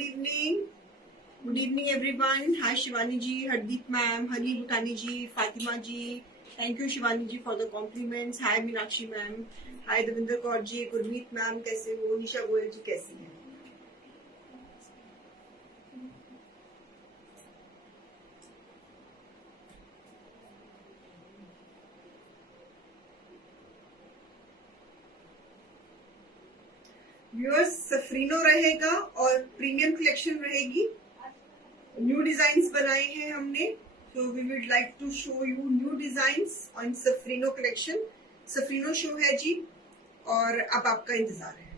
Good evening. Good evening, everyone. Hi, Shivani ji, Hardeep ma'am, Hani Bhutani ji, Fatima ji. Thank you, Shivani ji, for the compliments. Hi, Meenakshi ma'am. Hi, Devinder Kaur ji, Gurmeet ma'am, कैसे हो? निशा गोयल जी कैसी हैं? Viewers, Safarino रहेगा और premium collection रहेगी. New designs बनाए हैं हमने, तो we would like to show you new designs on Safarino collection. Safarino show है जी, और अब आपका इंतजार है.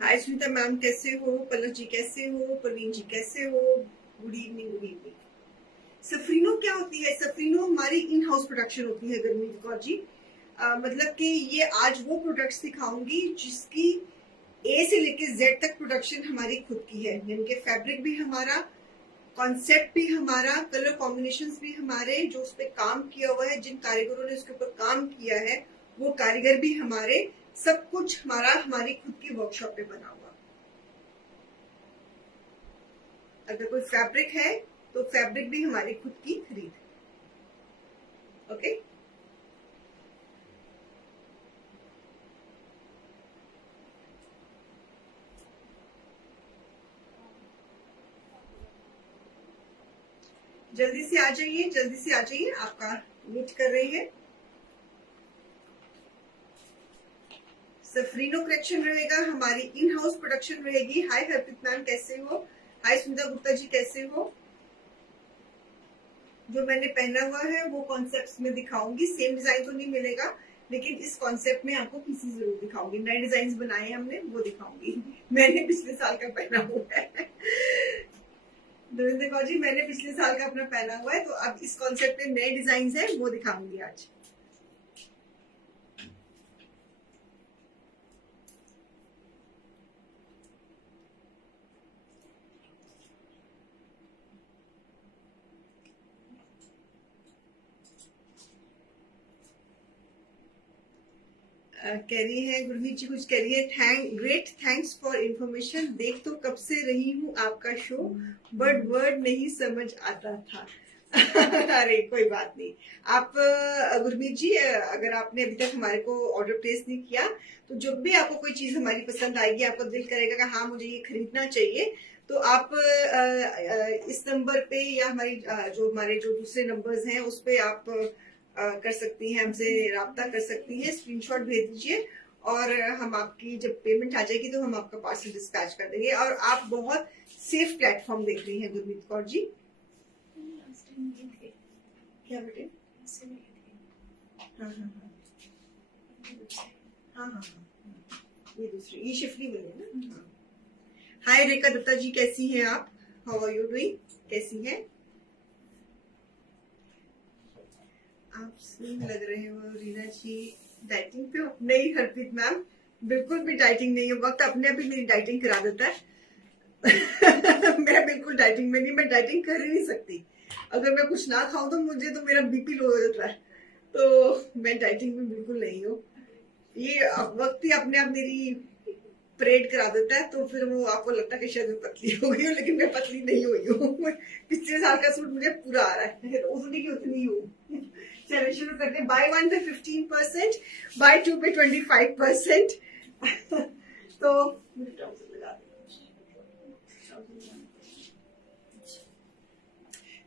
हाय सुनीता मैम, कैसे हो? पलक जी कैसे हो? प्रवीण जी कैसे हो? Good evening, good evening. Safarino क्या होती है? सफरीनो हमारी इन हाउस प्रोडक्शन होती है गुरमीत कौर जी. मतलब कि ये आज वो प्रोडक्ट्स दिखाऊंगी जिसकी ए से लेके जेड तक प्रोडक्शन हमारी खुद की है. यानी कि फैब्रिक भी हमारा, कॉन्सेप्ट भी हमारा, कलर कॉम्बिनेशंस भी हमारे, जो उस पर काम किया हुआ है, जिन कारीगरों ने उसके ऊपर काम किया है वो कारीगर भी हमारे. सब कुछ हमारा हमारी खुद की वर्कशॉप पे बना हुआ. अगर कोई फैब्रिक है तो फैब्रिक भी हमारी खुद की खरीद. ओके. जल्दी से आ जाइए, जल्दी से आ जाइए, आपका वेट कर रही है. सफरीनो कलेक्शन रहेगा, हमारी इन हाउस प्रोडक्शन रहेगी. हाय हरप्रीत मैम, कैसे हो? हाय सुनीता गुप्ता जी, कैसे हो? जो मैंने पहना हुआ है वो कॉन्सेप्ट में दिखाऊंगी. सेम डिजाइन तो नहीं मिलेगा, लेकिन इस कॉन्सेप्ट में आपको पीसी जरूर दिखाऊंगी. नए डिजाइन बनाए हैं हमने, वो दिखाऊंगी. मैंने पिछले साल का पहना हुआ है. देवेंद्र कौर जी, मैंने पिछले साल का अपना पहना हुआ है, तो अब इस कॉन्सेप्ट में नए डिजाइन है वो दिखाऊंगी आज. कह रही है गुरमीत जी, कुछ कह रही है. Great, thanks for information. देख तो कब से रही हूँ आपका शो, बट वर्ड नहीं समझ आता था. अरे कोई बात नहीं. आप गुरमीत जी, अगर आपने अभी तक हमारे को ऑर्डर प्लेस नहीं किया, तो जब भी आपको कोई चीज हमारी पसंद आएगी, आपको दिल करेगा कि हाँ मुझे ये खरीदना चाहिए, तो आप इस नंबर पे या हमारे जो दूसरे नंबर्स हैं उस पे आप कर सकती हैं, हमसे राब्ता कर सकती हैं. स्क्रीनशॉट भेज दीजिए और हम आपकी जब पेमेंट आ जाएगी तो हम आपका पार्सल डिस्पैच कर देंगे. और आप बहुत सेफ प्लेटफॉर्म देख रही हैं गुरमीत कौर जी. क्या बेटे? हाँ हाँ हाँ हाँ हाँ, ये दूसरी, ये शिफली वाली है ना. हाय रेखा दत्ता जी, कैसी हैं आप? How are you doing? कैसी हैं आप? स्लिम लग रहे हो रीना जी. डाइटिंग पे हो? नहीं हरप्रीत मैम, बिल्कुल भी डाइटिंग नहीं है. वक्त अपने आप ही मेरी डाइटिंग करा देता है. मैं बिल्कुल डाइटिंग में नहीं, मैं डाइटिंग कर ही नहीं सकती. अगर मैं कुछ ना खाऊं तो मेरा बीपी लो हो जाता है. तो मैं डाइटिंग में बिल्कुल नहीं हूँ. ये वक्त ही अपने आप मेरी परेड करा देता है, तो फिर वो आपको लगता है कि शायद मैं पतली हो गई हूँ, लेकिन मैं पतली नहीं हुई हूँ. पिछले साल का सूट मुझे पूरा आ रहा है, उतनी की उतनी हूँ. चलिए शुरू करते हैं. बाय 1 पे 15%, बाय 2 पे 25%. तो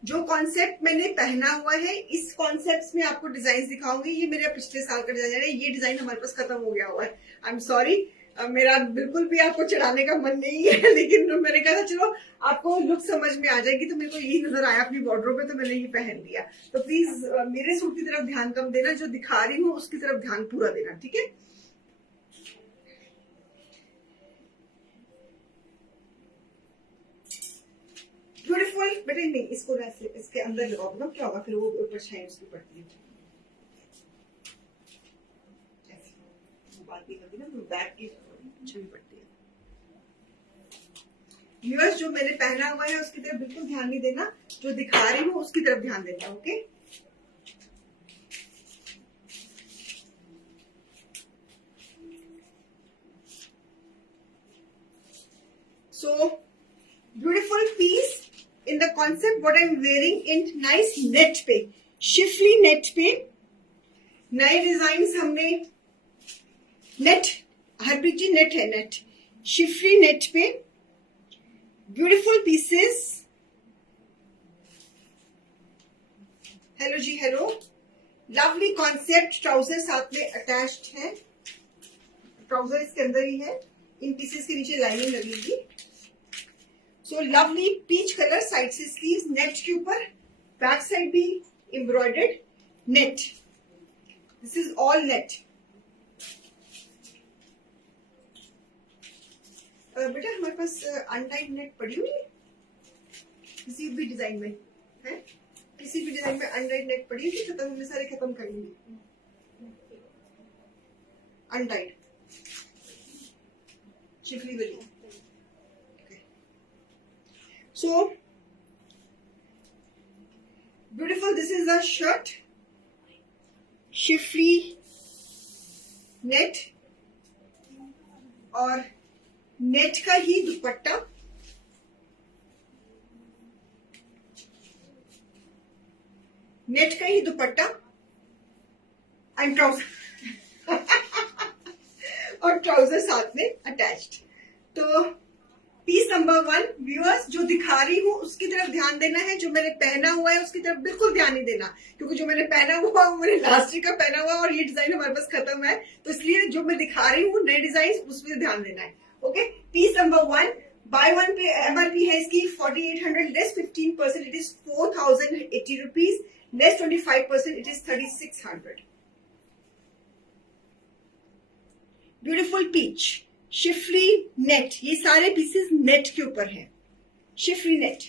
जो कॉन्सेप्ट मैंने पहना हुआ है, इस कॉन्सेप्ट में आपको डिजाइन दिखाऊंगी. ये मेरा पिछले साल का डिजाइन है, ये डिजाइन हमारे पास खत्म हो गया हुआ है. I am sorry. मेरा बिल्कुल भी आपको चढ़ाने का मन नहीं है, लेकिन मैंने कहा था चलो आपको लुक समझ में आ जाएगी, तो मेरे को यही नजर आया अपनी वार्डरोब में, तो मैंने ये पहन लिया। तो प्लीज मेरे सूट की तरफ ध्यान कम देना, जो दिखा रही हूँ उसकी तरफ ध्यान पूरा देना, ठीक है। ब्यूटीफुल। बेटे नहीं, इसको इसके अंदर लगाओ ना, क्या होगा फिर वो ऊपर छाई उसकी पड़ती है, बात नहीं करती ना, बैक की छवि पड़ती है। व्यूअर्स, जो मैंने पहना हुआ है उसकी तरफ बिल्कुल ध्यान नहीं देना, जो दिखा रही हूँ उसकी तरफ ध्यान देना, okay. So beautiful piece in the concept what I'm wearing in nice net पे, शिफली नेट पे नए डिजाइन हमने, नेट हरप्रीत जी नेट है, नेट शिफली नेट पे ब्यूटीफुल पीसेस। हेलो जी, हेलो। लवली कॉन्सेप्ट, ट्राउजर साथ में अटैच्ड है, ट्राउजर इसके अंदर ही है, इन पीसेस के नीचे लाइनिंग लगेगी। So lovely peach colour, side से स्लीव्स नेट के ऊपर, बैक साइड भी embroidered net, this is all net. बेटा हमारे पास अनटाइड नेट पड़ी हुई है किसी भी डिजाइन में, है किसी भी डिजाइन में अनटाइड नेट पड़ी हुई, खत्म हमने सारे खत्म कर लिए अनटाइड शिफली वाली। So beautiful, this is the shirt, Schiffli net और नेट का ही दुपट्टा, नेट का ही दुपट्टा एंड ट्राउजर और ट्राउजर साथ में अटैच्ड। तो पीस नंबर 1 व्यूअर्स, जो दिखा रही हूँ उसकी तरफ ध्यान देना है, जो मैंने पहना हुआ है उसकी तरफ बिल्कुल ध्यान नहीं देना, क्योंकि जो मैंने पहना हुआ वो मैंने लास्ट ईयर का पहना हुआ और ये डिजाइन हमारे पास खत्म है, तो इसलिए जो मैं दिखा रही हूँ नए डिजाइन उसमें ध्यान देना है, ओके। पीस नंबर 1 बाय 1 पे एमआरपी है इसकी 4800, less 15% it is 4080 rupees, less 25% it is 3600। Beautiful peach schiffli net, ये सारे पीसेस नेट के ऊपर हैं, शिफली नेट,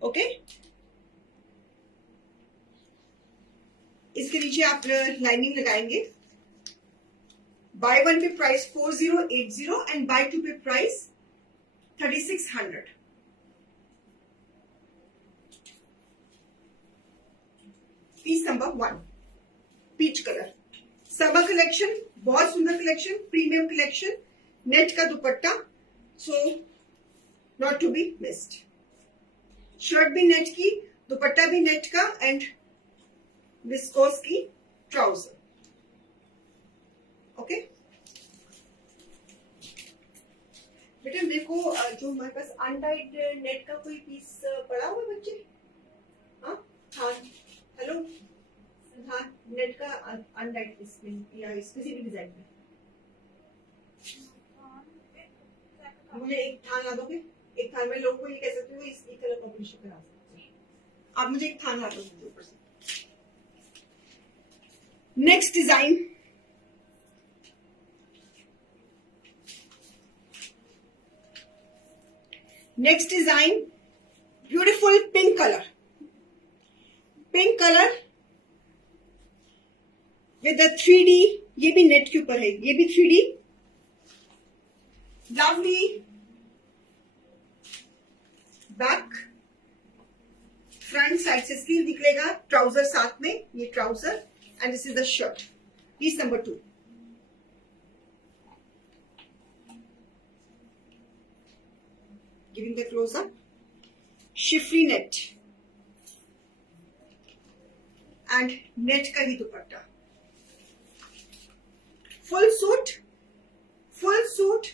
ओके। इसके नीचे आप लाइनिंग लगाएंगे। Bye 1 pay price 4080 and buy 2 pay price 3600। Piece number 1 peach colour, summer collection, बहुत सुंदर कलेक्शन, प्रीमियम कलेक्शन, नेट का दुपट्टा, so not to be missed. Shirt भी नेट की, दुपट्टा भी नेट का एंड विस्कोस की ट्राउजर, ओके। बेटा मेरे को जो हमारे पास अनटाइड नेट का कोई पीस पड़ा हुआ है बच्चे, हाँ हेलो, हाँ नेट का अनटाइड पीस में या इस किसी भी डिजाइन में मुझे एक थान ला दोगे? एक थान में लोगों को ये कह सकते हो इस कलर कॉम्बिनेशन करा सकते हैं, आप मुझे एक थान ला दोगे ऊपर से। Next design, next design beautiful pink colour, pink colour with 3D, ये भी नेट के ऊपर है, ये भी 3D, lovely back, front side से स्लीव निकलेगा, ट्राउजर साथ में, ये trouser and this is the shirt. Piece number 2, giving the close up, schiffli net and net का ही दुपट्टा, full suit,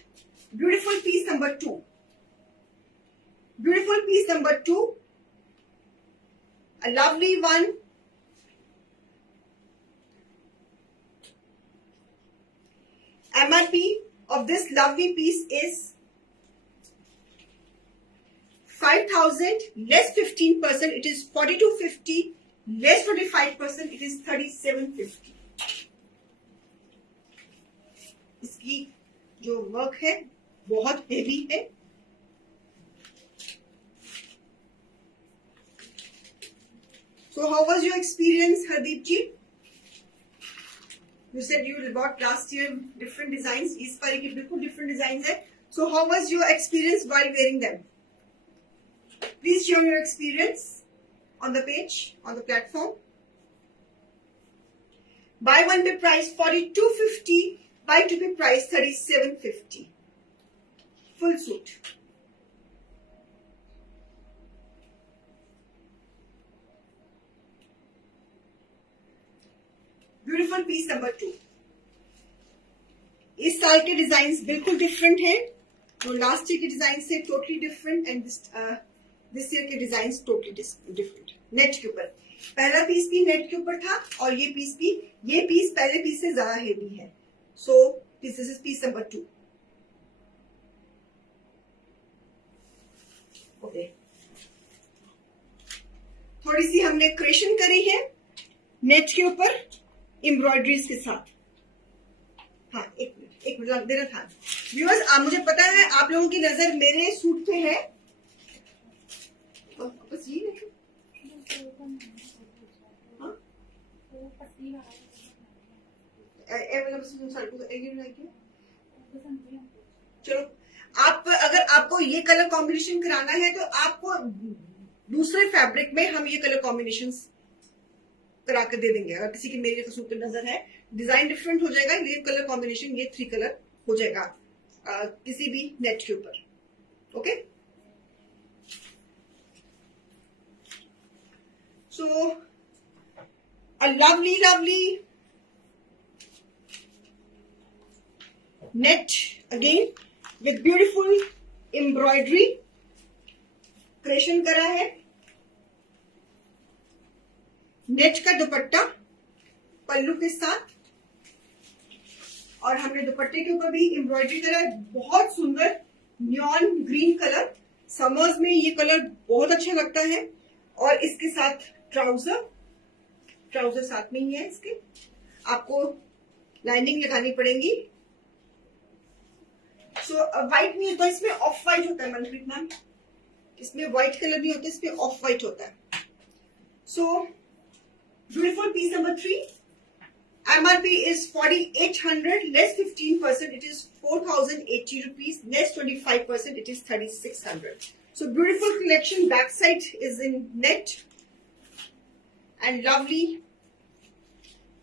beautiful piece number 2, beautiful piece number 2, a lovely one, MRP of this lovely piece is 5,000 less 15%. It is 4,250 less 25%. It is 3,750. इसकी जो work है बहुत heavy है. So how was your experience, Hardeep ji? You said you bought last year different designs. इस बार के बिल्कुल different designs है. So how was your experience while wearing them? Please share your experience on the page, on the platform. Buy one pay price 4,250. Buy two pay price 3,750. Full suit. Beautiful piece number 2. इस साल के design बिल्कुल different हैं. तो last year के design से totally different and this year के design totally different. Net के ऊपर पहला पीस भी नेट के ऊपर था और ये पीस भी. ये पीस पहले पीस से ज्यादा हेवी है. सो this is peace number 2. Okay, थोड़ी सी हमने क्रेशन करी है नेट के ऊपर एम्ब्रॉयडरीज के साथ. हाँ, एक मिनट देना था व्यूअर्स. मुझे पता है आप लोगों की नजर मेरे सूट पे है. बस ये नहीं. हाँ? चलो, आप अगर आपको ये कलर कॉम्बिनेशन कराना है तो आपको दूसरे फैब्रिक में हम ये कलर कॉम्बिनेशन करा कर दे देंगे. अगर किसी की मेरे सूट पे नजर है, डिजाइन डिफरेंट हो जाएगा. ये कलर कॉम्बिनेशन, ये 3 कलर हो जाएगा किसी भी नेट के ऊपर. Okay, so a lovely lovely net again with beautiful embroidery. Creation करा है. नेट का दुपट्टा पल्लू के साथ और हमने दुपट्टे के ऊपर भी एम्ब्रॉयडरी करा है. बहुत सुंदर न्योन ग्रीन कलर. समर्स में ये कलर बहुत अच्छा लगता है. और इसके साथ ट्राउजर साथ में ही है. इसके आपको लाइनिंग लगानी पड़ेगी. सो व्हाइट नहीं होता इसमें, ऑफ व्हाइट होता है मनप्रीत मैम. इसमें व्हाइट कलर नहीं होता, इसमें ऑफ व्हाइट होता है. सो beautiful piece number 3. MRP is 4,800 less 15%. It is 4,080 rupees less 25%. It is 3,600. So beautiful collection. Backside is in net and lovely.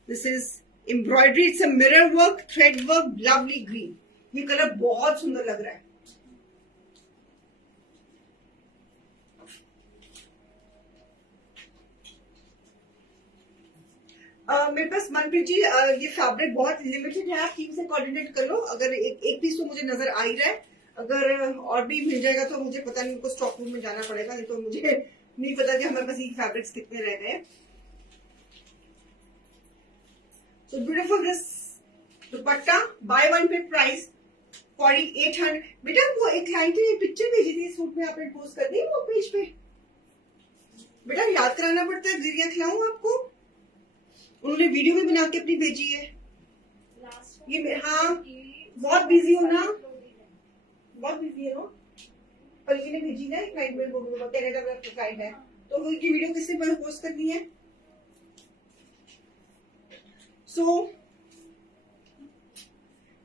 This is embroidery. It's a mirror work, thread work, lovely green. ये colour बहुत सुंदर लग रहा है. मेरे पास मनप्रीत जी ये fabric बहुत limited है. आप टीम से कोऑर्डिनेट कर लो. अगर एक पीस तो मुझे नजर आ ही रहा है. अगर और भी मिल जाएगा तो मुझे पता नहीं, उनको स्टॉक रूम में जाना पड़ेगा. नहीं तो मुझे नहीं पता कि हमारे पास ये फैब्रिक्स कितने रह गए. सो beautiful this dupatta. Bye one pay price 4,800. बेटा वो एक क्लाइंट ने पिक्चर भेजी थी सूट में, आपने पोस्ट कर दी वो पेज पे. बेटा याद कराना पड़ता है. गिरिया खिलाऊं आपको? उन्होंने वीडियो भी बना के अपनी भेजी है. ये हाँ, बहुत बिजी हो ना, बहुत बिजी है ना. पल्ली ने भेजी ना क्लाइंट में, कनाडा में क्लाइंट है, तो उनकी वीडियो किससे पोस्ट करनी है. सो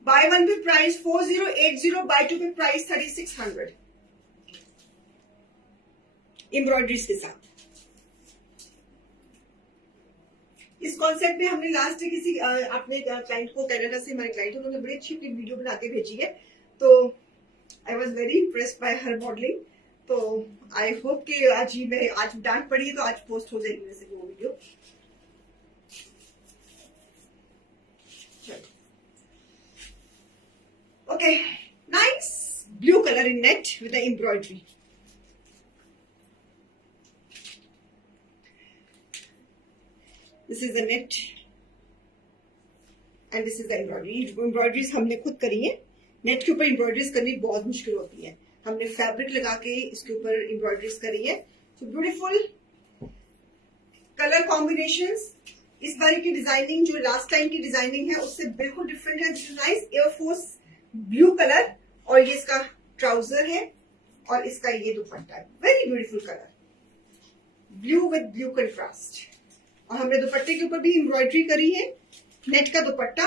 buy one pay price 4,080. Bye two pay price 3,600 embroideries के साथ. इस कॉन्सेप्ट में हमने लास्ट किसी अपने क्लाइंट को, कनाडा से हमारे क्लाइंट, उन्होंने बड़ी अच्छी अपनी वीडियो बना के भेजी है. तो I was very impressed by her modelling. तो आई होप कि आज डांट पड़ी है तो आज पोस्ट हो जाएगी वैसे वो video. Okay, nice blue colour in net with the embroidery. This is the net. And this is the embroidery. Embroideries हमने खुद करी है। नेट के ऊपर एम्ब्रॉयडरीज करनी बहुत मुश्किल होती है, हमने फैब्रिक लगा के इसके ऊपर एम्ब्रॉयडरीज करी है। So beautiful colour combinations. इस बार की डिजाइनिंग जो लास्ट टाइम की डिजाइनिंग है उससे बिल्कुल डिफरेंट है। This is nice air force blue colour, और ये इसका ट्राउजर है और इसका ये दुपट्टा है। Very beautiful colour, blue with blue contrast. और हमने दुपट्टे के ऊपर भी एम्ब्रॉयडरी करी है, नेट का दुपट्टा।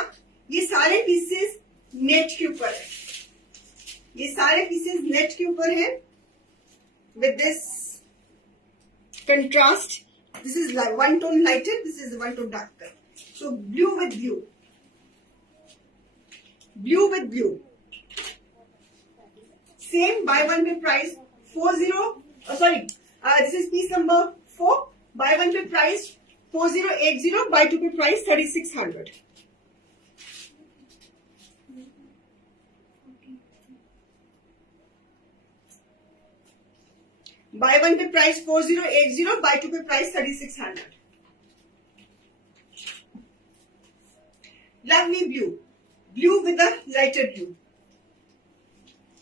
ये सारे पीसेस नेट के ऊपर है, ये सारे पीसेस नेट के ऊपर है with this contrast. This is like one tone lighter, this is one tone darker. So blue with blue, blue with blue. Same buy one with price 40. This is piece number 4. Buy one with price 4080. Buy two with price 3600. Buy one पे price 4080, buy two पे price 3600. Lovely blue, blue with a lighter blue,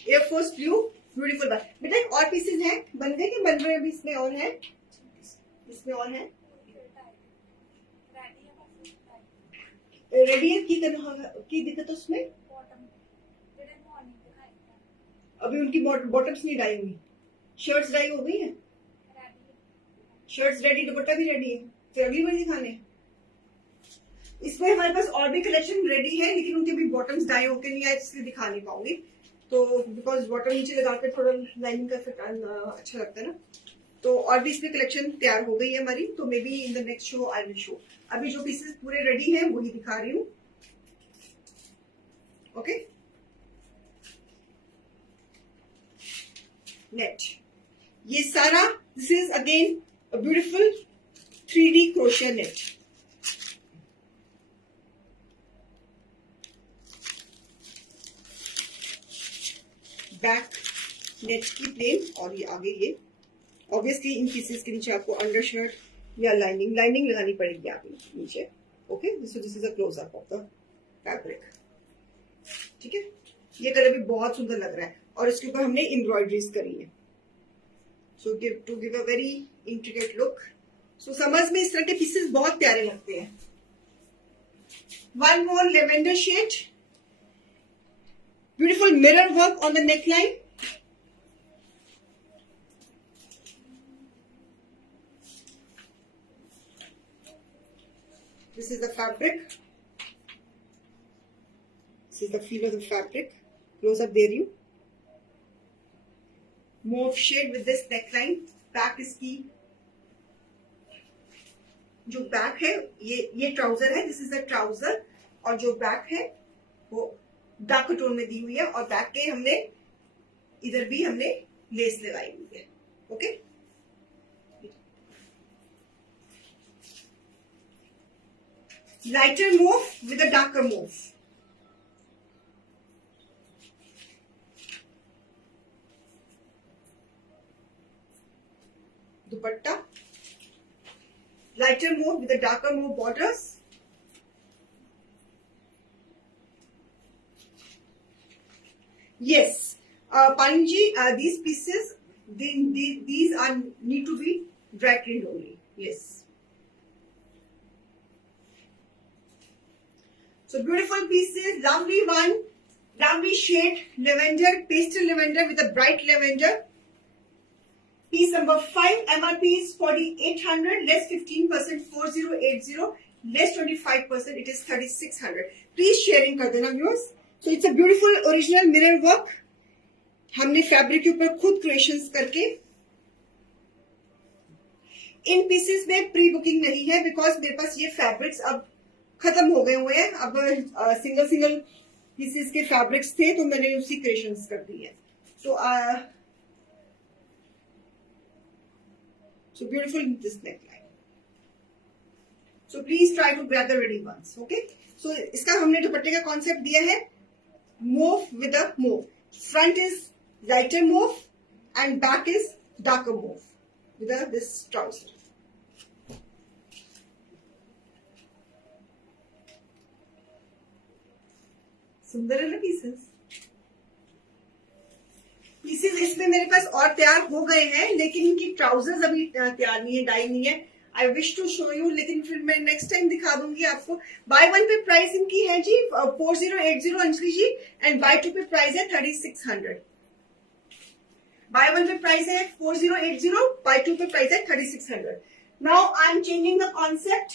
Air Force blue, beautiful. बेटा एक और pieces हैं, बन गए कि बन रहे हैं अभी? इसमें और है, इसमें और है, रेडी है। की दिक्कत है उसमें, अभी उनकी बॉटम्स नहीं डाई हुई, शर्ट्स डाई हो गई है, शर्ट्स रेडी, दुपट्टा भी रेडी है, फिर अगली बार दिखाने। इसमें हमारे पास और भी कलेक्शन रेडी है, लेकिन उनके भी बॉटम्स डाई होके नहीं आए, इसलिए दिखा नहीं पाऊंगी। तो बिकॉज बॉटम नीचे लगा के थोड़ा लाइनिंग का फिट अच्छा लगता है ना। तो और भी इसमें कलेक्शन तैयार हो गई है हमारी, तो may be in the next show I will show. अभी जो पीसेस पूरे रेडी हैं वही दिखा रही हूँ। ओके, नेट ये सारा, this is again a beautiful 3D crochet net. Back net की प्लेन, और ये आगे ये ऑब्वियसली इन पीसेस के नीचे आपको अंडर शर्ट या लाइनिंग लगानी पड़ेगी आगे नीचे। Okay, this is a close up of the fabric. ठीक है, ये कलर भी बहुत सुंदर लग रहा है, और इसके ऊपर हमने एम्ब्रॉयडरीज करी है। So to give a very intricate look. So summers में इस तरह के पीसेस बहुत प्यारे लगते हैं। One more lavender shade, beautiful mirror work on the neckline. This is the fabric. This is the feel of the fabric. Close up there you. Mauve shade with this neckline. Back इसकी जो back है, ये trouser है, this is a trouser, और जो back है वो dark tone में दी हुई है, और बैक के हमने इधर भी हमने लेस लगाई हुई है। Okay, lighter mauve with a darker mauve. Dupatta, lighter mauve with a darker mauve borders. Yes, Panji, these pieces, these are need to be dry cleaned only. Yes. So beautiful pieces, lovely one, lovely shade, lavender, pastel lavender with a bright lavender. Piece number 5, MRP is 4800, less 15%, 4080, less 25%, it is 3600. Please sharing कर देना viewers. So it's a beautiful original mirror work. हमने fabric के ऊपर खुद creations करके, इन pieces में pre booking नहीं है, बिकॉज मेरे पास ये फैब्रिक्स अब खत्म हो गए हुए हैं। अब सिंगल पीसेस के फैब्रिक्स थे, तो मैंने उसी क्रिएशंस कर दी है। So beautiful this neckline. So please try to grab the ready ones. Okay. So इसका हमने दुपट्टे का कॉन्सेप्ट दिया है, mauve with a mauve. Front is lighter mauve and back is darker mauve with this trouser. सुंदर है ना pieces. Pieces इसमें मेरे पास और तैयार हो गए हैं, लेकिन इनकी ट्राउजर्स अभी तैयार नहीं है, डाई नहीं है। I wish to show you, लेकिन फिर मैं नेक्स्ट टाइम दिखा दूंगी आपको। बाय वन पे प्राइस इनकी है जी 4080 अंजलि जी, and bye two pay price है 3600। बाय वन पे प्राइस है 4080, बाय टू पे प्राइस है 3600। Now I am changing the concept,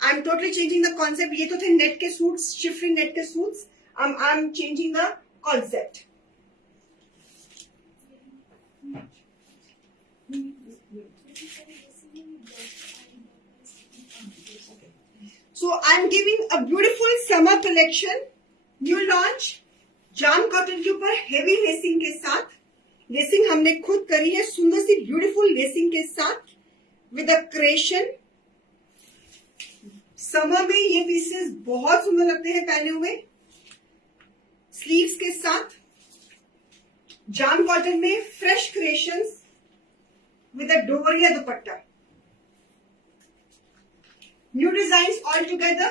I am totally changing the concept. ये तो थे नेट के सूट्स, शिफरिंग नेट के suits. I am changing the concept. So I'm giving a beautiful summer collection, new launch, jam cotton के ऊपर heavy lacing के साथ। Lacing हमने खुद करी है, सुंदर सी ब्यूटीफुल लेसिंग के साथ विद अ क्रिएशन। समर में ये पीसेस बहुत सुंदर लगते हैं पहने हुए, स्लीव्स के साथ। जाम कॉटन में फ्रेश क्रिएशंस विद अ डोरिया दुपट्टा। New designs all together.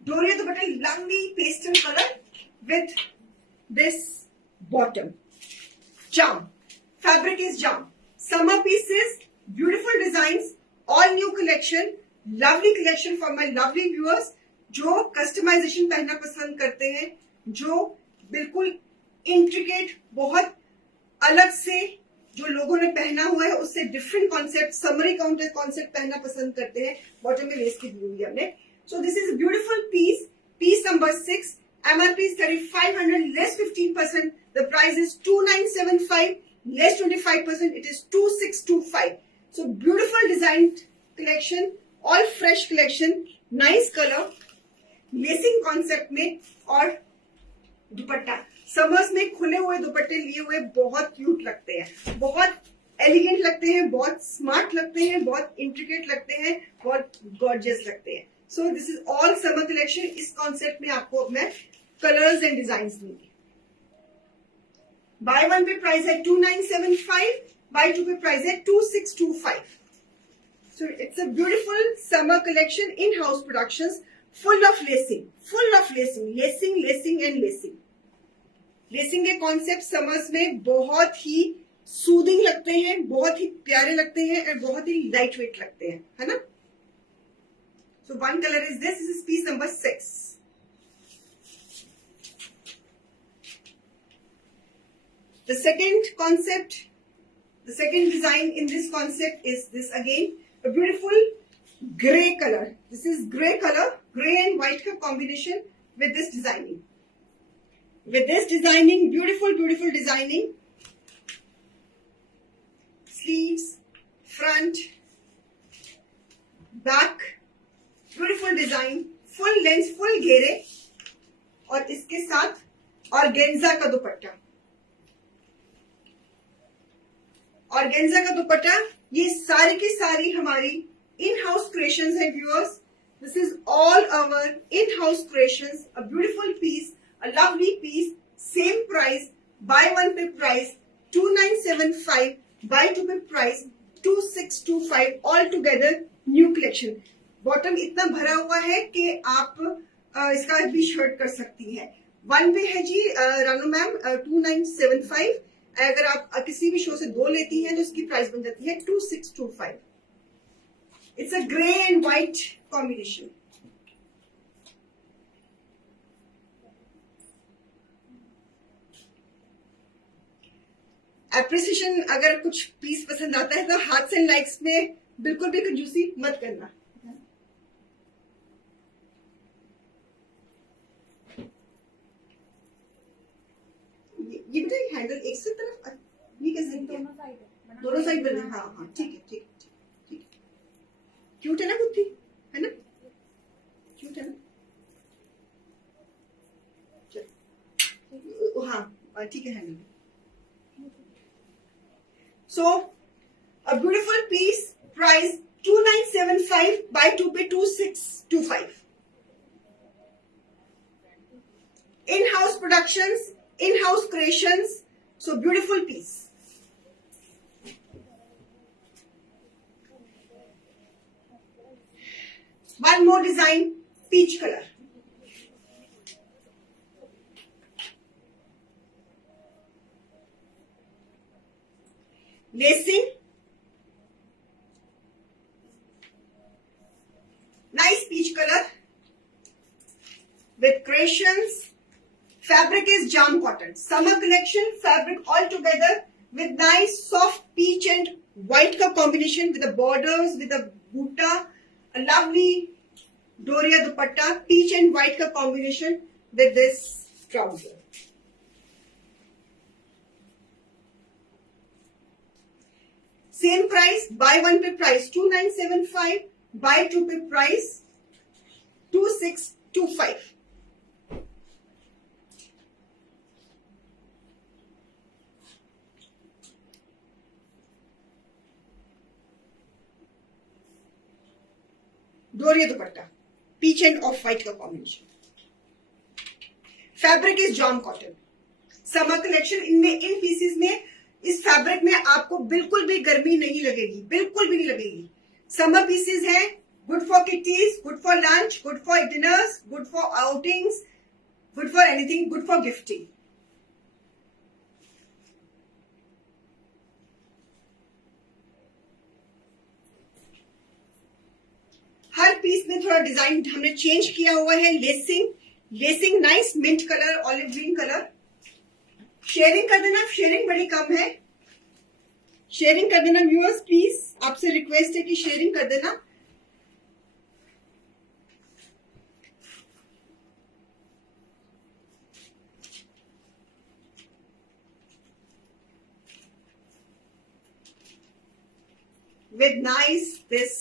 Doria dupatta, lovely pastel color with this bottom. Jam. Fabric is jam. Summer pieces, beautiful designs, all new collection, lovely collection for my lovely viewers जो customization पहनना पसंद करते हैं, जो बिल्कुल intricate, बहुत अलग से जो लोगों ने पहना हुआ है उससे different concept, summary counter concept पहनना पसंद करते हैं। बॉटम में लेस की दी हुई है हमने। So this is beautiful piece, piece number 6। MRP is 3500, less 15%. The price is 2975, less 25%. It is 2625. So beautiful design collection, all fresh collection, nice color, lacing concept में और दुपट्टा। समर्स में खुले हुए दुपट्टे लिए हुए बहुत क्यूट लगते हैं, बहुत एलिगेंट लगते हैं, बहुत स्मार्ट लगते हैं, बहुत इंट्रिकेट लगते हैं, बहुत गॉर्जियस लगते हैं। सो this is all summer collection. इस कॉन्सेप्ट में आपको मैं कलर्स एंड डिजाइन दूंगी। बाय वन पे प्राइस है 2975, बाय टू पे प्राइस है 2625। So it's a beautiful summer collection in house productions, full of lacing, full of lacing, lacing lacing and lacing. Lacing के concept summers में बहुत ही soothing लगते हैं, बहुत ही प्यारे लगते हैं और बहुत ही लाइट वेट लगते हैं, है ना। सो one colour is this is peace number 6। The second concept, the second design in this concept is this again, a beautiful gray color. This is gray color, gray and white का combination with this designing. With this designing, beautiful, beautiful designing. Sleeves, front, back, beautiful design, full length, full घेरे, और इसके साथ organza का दुपट्टा। Organza का दुपट्टा, ये सारी की सारी हमारी इन हाउस क्रिएशंस है viewers. This is all our in house creations, a beautiful piece, a lovely piece, same price, buy one पे price 2975, buy two पे price 2625, all together new collection। Bottom इतना भरा हुआ है कि आप इसका भी शर्ट कर सकती है। वन पे है जी रानू मैम 2975, अगर आप किसी भी शो से 2 लेती हैं तो इसकी प्राइस बन जाती है 2625। It's a grey and white combination. Appreciation, अगर कुछ पीस पसंद आता है तो हार्ट्स एंड लाइक्स में बिल्कुल भी कंजूसी मत करना। ये बेटा हैंडल एक से तरफ, ये कैसे दोनों साइड बने? हाँ हाँ ठीक है, ठीक है, ठीक है। क्यूट है ना बुद्धि, है ना, क्यूट है ना। हाँ ठीक है handle. So, a beautiful piece, price 2975, buy two पे 2625. In-house productions, in-house creations, so beautiful piece. One more design, peach color. lacing, nice peach color with creations. Fabric is jam cotton. Summer collection fabric all together with nice soft peach and white का combination with the borders, with the butta, a lovely Doria dupatta, peach and white का combination with this trouser. Same price, buy one पे price 2975, buy two पे price 2625. Doria dupatta, peach and off white का combination. Fabric is jam cotton. Summer collection इनमें इन pieces में इस fabric में आपको बिल्कुल भी गर्मी नहीं लगेगी, बिल्कुल भी नहीं लगेगी. समर पीसेस हैं, good for kitties, good for lunch, good for dinners, good for outings, good for anything, good for gifting. हर पीस में थोड़ा डिजाइन हमने चेंज किया हुआ है. Lacing nice mint colour, olive green colour. Sharing कर देना, शेयरिंग बड़ी कम है, शेयरिंग कर देना व्यूअर्स प्लीज. आपसे रिक्वेस्ट है कि शेयरिंग कर देना. विद नाइस दिस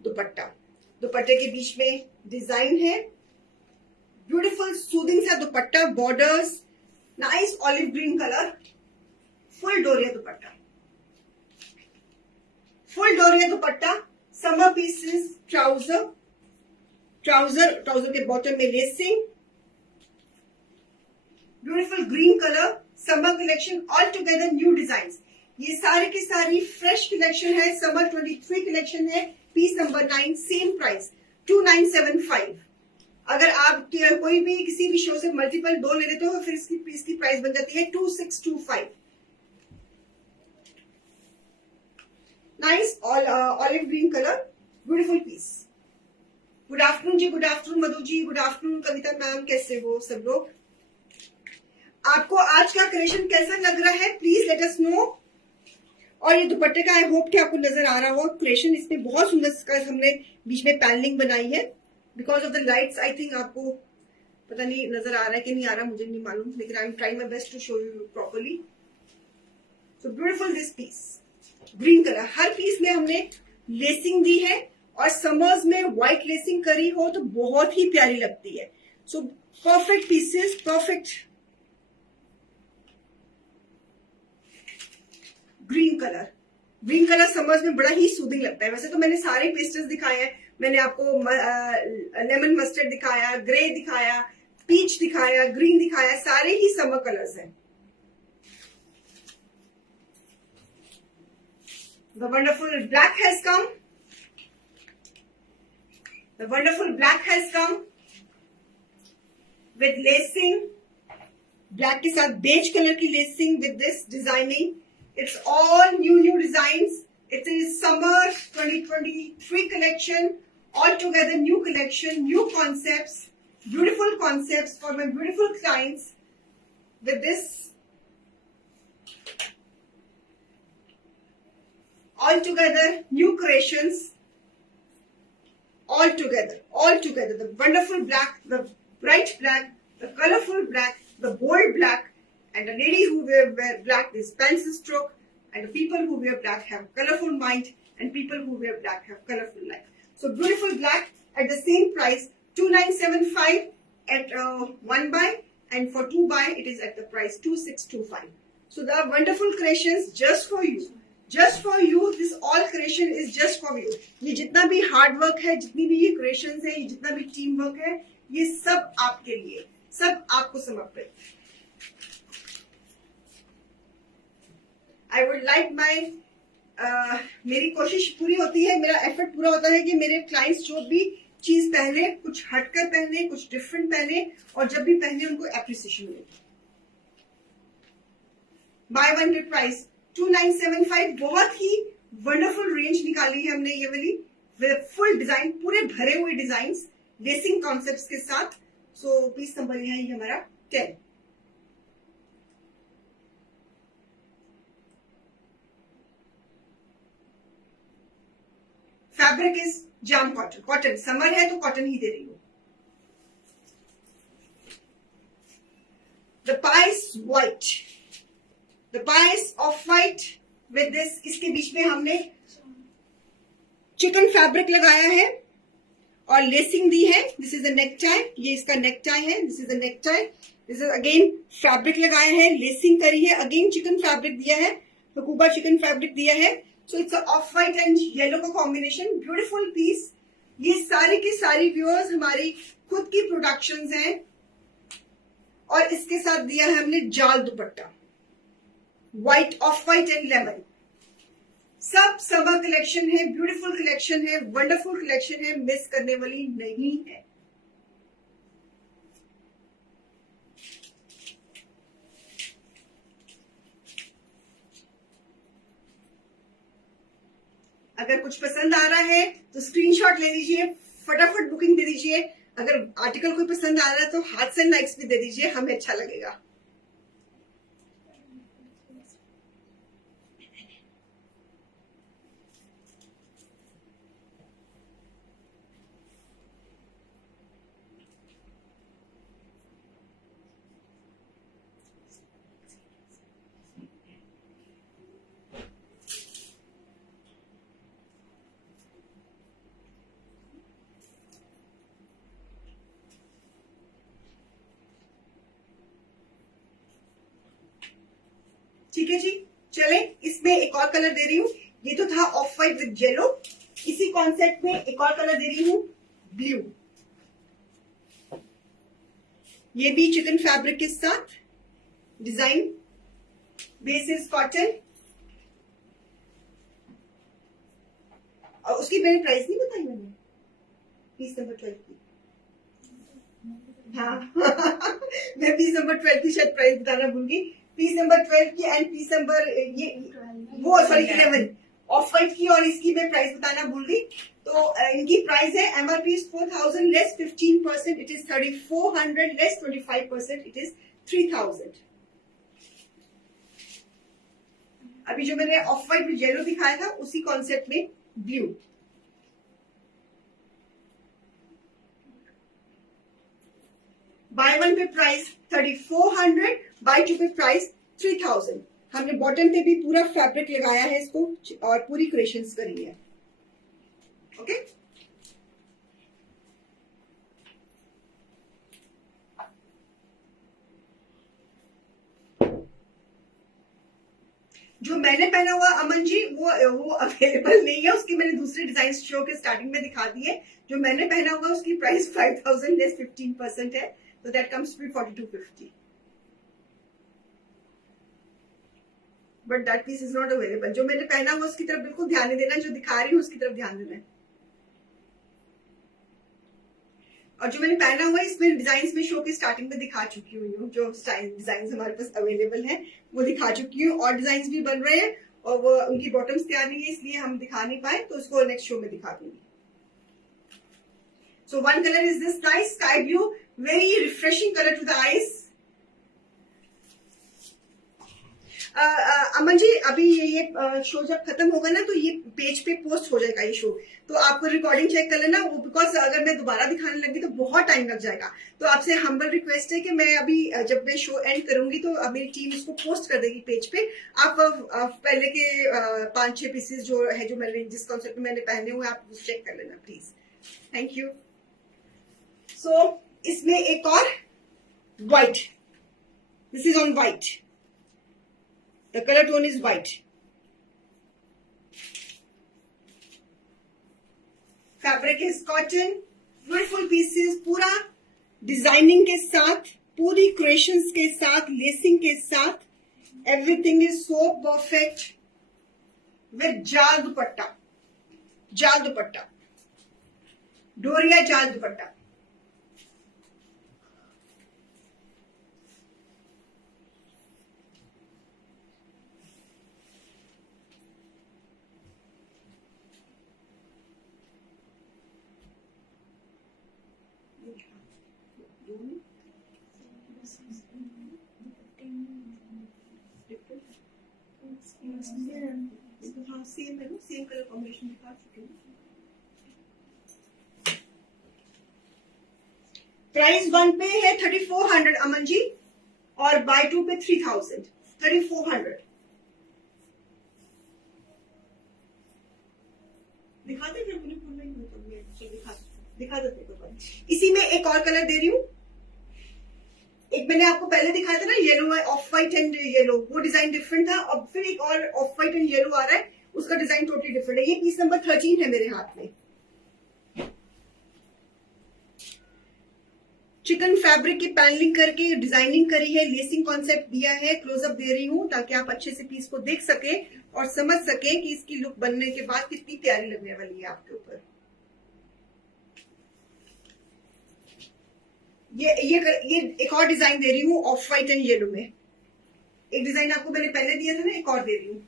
दुपट्टा. दुपट्टे के बीच में डिजाइन है, ब्यूटीफुल सूदिंग सा दुपट्टा, borders, nice olive green colour, full डोरिया दुपट्टा. फुल डोरिया दुपट्टा, समर पीसेस, ट्राउजर के बॉटम में lacing, beautiful green colour. Summer collection all together new design. ये सारे की सारी फ्रेश कलेक्शन है, समर 23 कलेक्शन है. Piece number 9, same price 2975. अगर आप कोई भी किसी भी शो से मल्टीपल 2 ले लेते हो फिर इसकी पीस की प्राइस बन जाती है 2625. Nice olive green colour, beautiful piece. Good afternoon ji, good afternoon Madhu ji, good afternoon Kavita ma'am, कैसे हो सब लोग? आपको आज का कलेक्शन कैसा लग रहा है प्लीज लेट अस नो. और ये दुपट्टे का आई होप कि आपको नजर आ रहा हो क्रिएशन. इसमें बहुत सुंदर हमने बीच में पैनलिंग बनाई है. Because of the lights I think आपको पता नहीं नजर आ रहा है कि नहीं आ रहा, मुझे नहीं मालूम, लेकिन I am trying my best to show you properly. So beautiful this piece, green colour. हर पीस में हमने लेसिंग दी है और समर्स में व्हाइट लेसिंग करी हो तो बहुत ही प्यारी लगती है. So perfect pieces, perfect. Green colour summers में बड़ा ही सूदिंग लगता है. वैसे तो मैंने सारे पेस्टल्स दिखाए हैं. मैंने आपको लेमन मस्टर्ड दिखाया, ग्रे दिखाया, पीच दिखाया, ग्रीन दिखाया, सारे ही समर कलर्स हैं. The wonderful black has come. The wonderful black has come with lacing. Black के साथ बेज कलर की lacing with this designing. It's all new designs. It is summer 2023 collection. All together new collection, new concepts, beautiful concepts for my beautiful clients. With this, all together new creations. All together. The wonderful black, the bright black, the colorful black, the bold black. And the ladies who wear black is pencil stroke, and the people who wear black have colorful mind, and people who wear black have colorful life. So beautiful black at the same price 2975 at 1 buy, and for 2 buy it is at the price 2625. So the wonderful creations just for you. Just for you, this all creation is just for you. ये जितना भी hard work है, जितनी भी ये creations है, ये जितना भी टीम वर्क है, ये सब आपके लिए, सब आपको समर्पित. आई वुड लाइक मेरी कोशिश पूरी होती है, मेरा एफर्ट पूरा होता है कि मेरे क्लाइंट्स जो भी चीज पहने कुछ हटकर पहने, कुछ डिफरेंट पहने, और जब भी पहने उनको एप्रिसिएशन मिले. By one get price 2975। बहुत ही वंडरफुल रेंज निकाली है हमने ये वाली, विद फुल डिजाइन, पूरे भरे हुए डिजाइन लेसिंग कॉन्सेप्ट्स के साथ। सो पीस नंबर है ये हमारा 10। Fabric is jam cotton, cotton summer है तो कॉटन ही दे रही हूं। The price white, the price of white with this, इसके बीच में हमने चिकन फैब्रिक लगाया है और लेसिंग दी है। This is the neck tie, ये इसका नेक टाई है। This is the neck tie, this is again fabric लगाया है, लेसिंग करी है, अगेन चिकन फैब्रिक दिया है, हकूबा चिकन फैब्रिक दिया है। So it's of white and yellow का कॉम्बिनेशन, ब्यूटीफुल पीस। ये सारी की सारी व्यूअर्स हमारी खुद की प्रोडक्शंस हैं और इसके साथ दिया है हमने जाल दुपट्टा, white, of white and lemon. सब समर कलेक्शन है, ब्यूटीफुल कलेक्शन है, वंडरफुल कलेक्शन है, मिस करने वाली नहीं है। अगर कुछ पसंद आ रहा है तो स्क्रीनशॉट ले लीजिए, फटाफट बुकिंग दे दीजिए। अगर आर्टिकल कोई पसंद आ रहा है तो हार्ट्स एंड लाइक्स भी दे दीजिए, हमें अच्छा लगेगा। ठीक है जी, चले इसमें एक और कलर दे रही हूँ। ये तो था ऑफ व्हाइट विद येलो, इसी कॉन्सेप्ट में एक और कलर दे रही हूँ, ब्लू। ये भी चिकन फैब्रिक के साथ डिजाइन, बेसिस कॉटन। और उसकी मैंने प्राइस नहीं बताई, मैंने पीस नंबर 12 की। हाँ मैं पीस नंबर 12 की शायद प्राइस बताना भूल गई। पीस नंबर 12 की एंड पीस नंबर ये वो सॉरी 11 ऑफ व्हाइट की, और इसकी मैं प्राइस बताना भूल गई। तो इनकी प्राइस है MRP 4000 less 15%, it is 3400 less 25%, it is 3000। अभी जो मैंने ऑफ व्हाइट में येलो दिखाया था उसी कॉन्सेप्ट में blue. Bye one pay price 3400, buy two pay price 3000। हमने बॉटम पे भी पूरा फैब्रिक लगाया है इसको और पूरी क्रिएशंस करी है। ओके जो मैंने पहना हुआ अमन जी वो अवेलेबल नहीं है, उसकी मैंने दूसरे डिजाइन शो के स्टार्टिंग में दिखा दी है। जो मैंने पहना हुआ उसकी प्राइस 5000 लेस 15% है, तो that comes to 4250, but that piece is not available. जो मैंने पहना हुआ उसकी तरफ बिल्कुल ध्यान नहीं देना, जो दिखा रही हूँ उसकी तरफ ध्यान देना है। और जो मैंने पहना हुआ इसमें डिजाइन में शो की स्टार्टिंग में दिखा चुकी हूँ, जो डिजाइन हमारे पास अवेलेबल है वो दिखा चुकी हूँ, और डिजाइन भी बन रहे हैं और वो उनकी बॉटम्स तैयार नहीं है इसलिए हम दिखा नहीं पाए, तो उसको नेक्स्ट शो में दिखा दूंगी। So one colour is this nice sky blue, very refreshing colour to the eyes. Aman ji अभी ये शो जब खत्म होगा ना तो ये पेज पे पोस्ट हो जाएगा ये शो, तो आपको रिकॉर्डिंग चेक कर लेना, वो बिकॉज अगर मैं दोबारा दिखाने लगी तो बहुत टाइम लग जाएगा। तो आपसे हम्बल रिक्वेस्ट है कि मैं अभी जब मैं शो एंड करूंगी तो मेरी टीम इसको पोस्ट कर देगी पेज पे। आप पहले के 5-6 पीसेस जो है जो मैंने जिस कॉन्सेप्ट में मैंने पहने हुए आप चेक कर लेना प्लीज, थैंक यू। सो इसमें एक और white, this is on white, the color tone is white, fabric is cotton, beautiful pieces, पूरा डिजाइनिंग के साथ, पूरी क्रिएशंस के साथ, लेसिंग के साथ, everything is so perfect with जाल दुपट्टा, जाल दुपट्टा, डोरिया जाल दुपट्टा। हाँ सेम है ना, सेम कलर कॉम्बिनेशन दिखा चुके हैं। प्राइस 1 पे है 3400 अमन जी, और बाय 2 पे 3000, 3400। दिखाते फिर मुझे पूरा नहीं होता, दिखा देते तो। इसी में एक और कलर दे रही हूँ, एक मैंने आपको पहले दिखाया था ना येलो है, ऑफ व्हाइट एंड येलो, वो डिजाइन डिफरेंट था, और फिर एक और ऑफ व्हाइट एंड येलो आ रहा है, उसका डिजाइन टोटली डिफरेंट है। ये पीस नंबर 13 है मेरे हाथ में। चिकन फैब्रिक की पैनलिंग करके डिजाइनिंग करी है, लेसिंग कॉन्सेप्ट दिया है, क्लोजअप दे रही हूं ताकि आप अच्छे से पीस को देख सके और समझ सके कि इसकी लुक बनने के बाद कितनी प्यारी लगने वाली है आपके ऊपर। ये एक और डिजाइन दे रही हूँ ऑफ व्हाइट एंड येलो में। एक डिजाइन आपको मैंने पहले दिया था ना, एक और दे रही हूँ।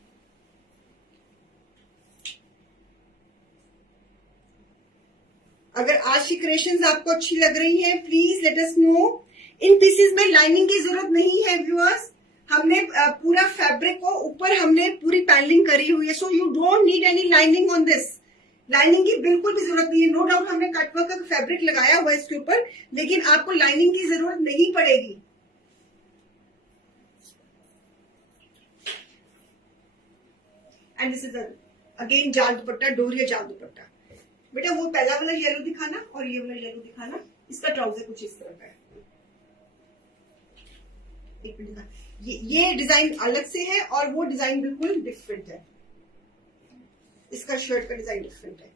अगर आज की क्रिएशंस आपको अच्छी लग रही हैं, please let us know. In pieces में लाइनिंग की जरूरत नहीं है व्यूअर्स, हमने पूरा फैब्रिक को ऊपर हमने पूरी पैनलिंग करी हुई है, so you don't need any lining on this. Lining की बिल्कुल भी जरूरत नहीं है। नो डाउट हमने कटवर्क का फैब्रिक लगाया हुआ है इसके ऊपर, लेकिन आपको लाइनिंग की जरूरत नहीं पड़ेगी। एंड दिस इज अगेन जाल दुपट्टा, डोरिया जाल दुपट्टा। बेटा वो पहला वाला येलो दिखाना और ये वाला येलो दिखाना। इसका ट्राउजर कुछ इस तरह का है। एक मिनट, ये डिजाइन अलग से है और वो डिजाइन बिल्कुल डिफरेंट है। इसका शर्ट का डिजाइन डिफरेंट है।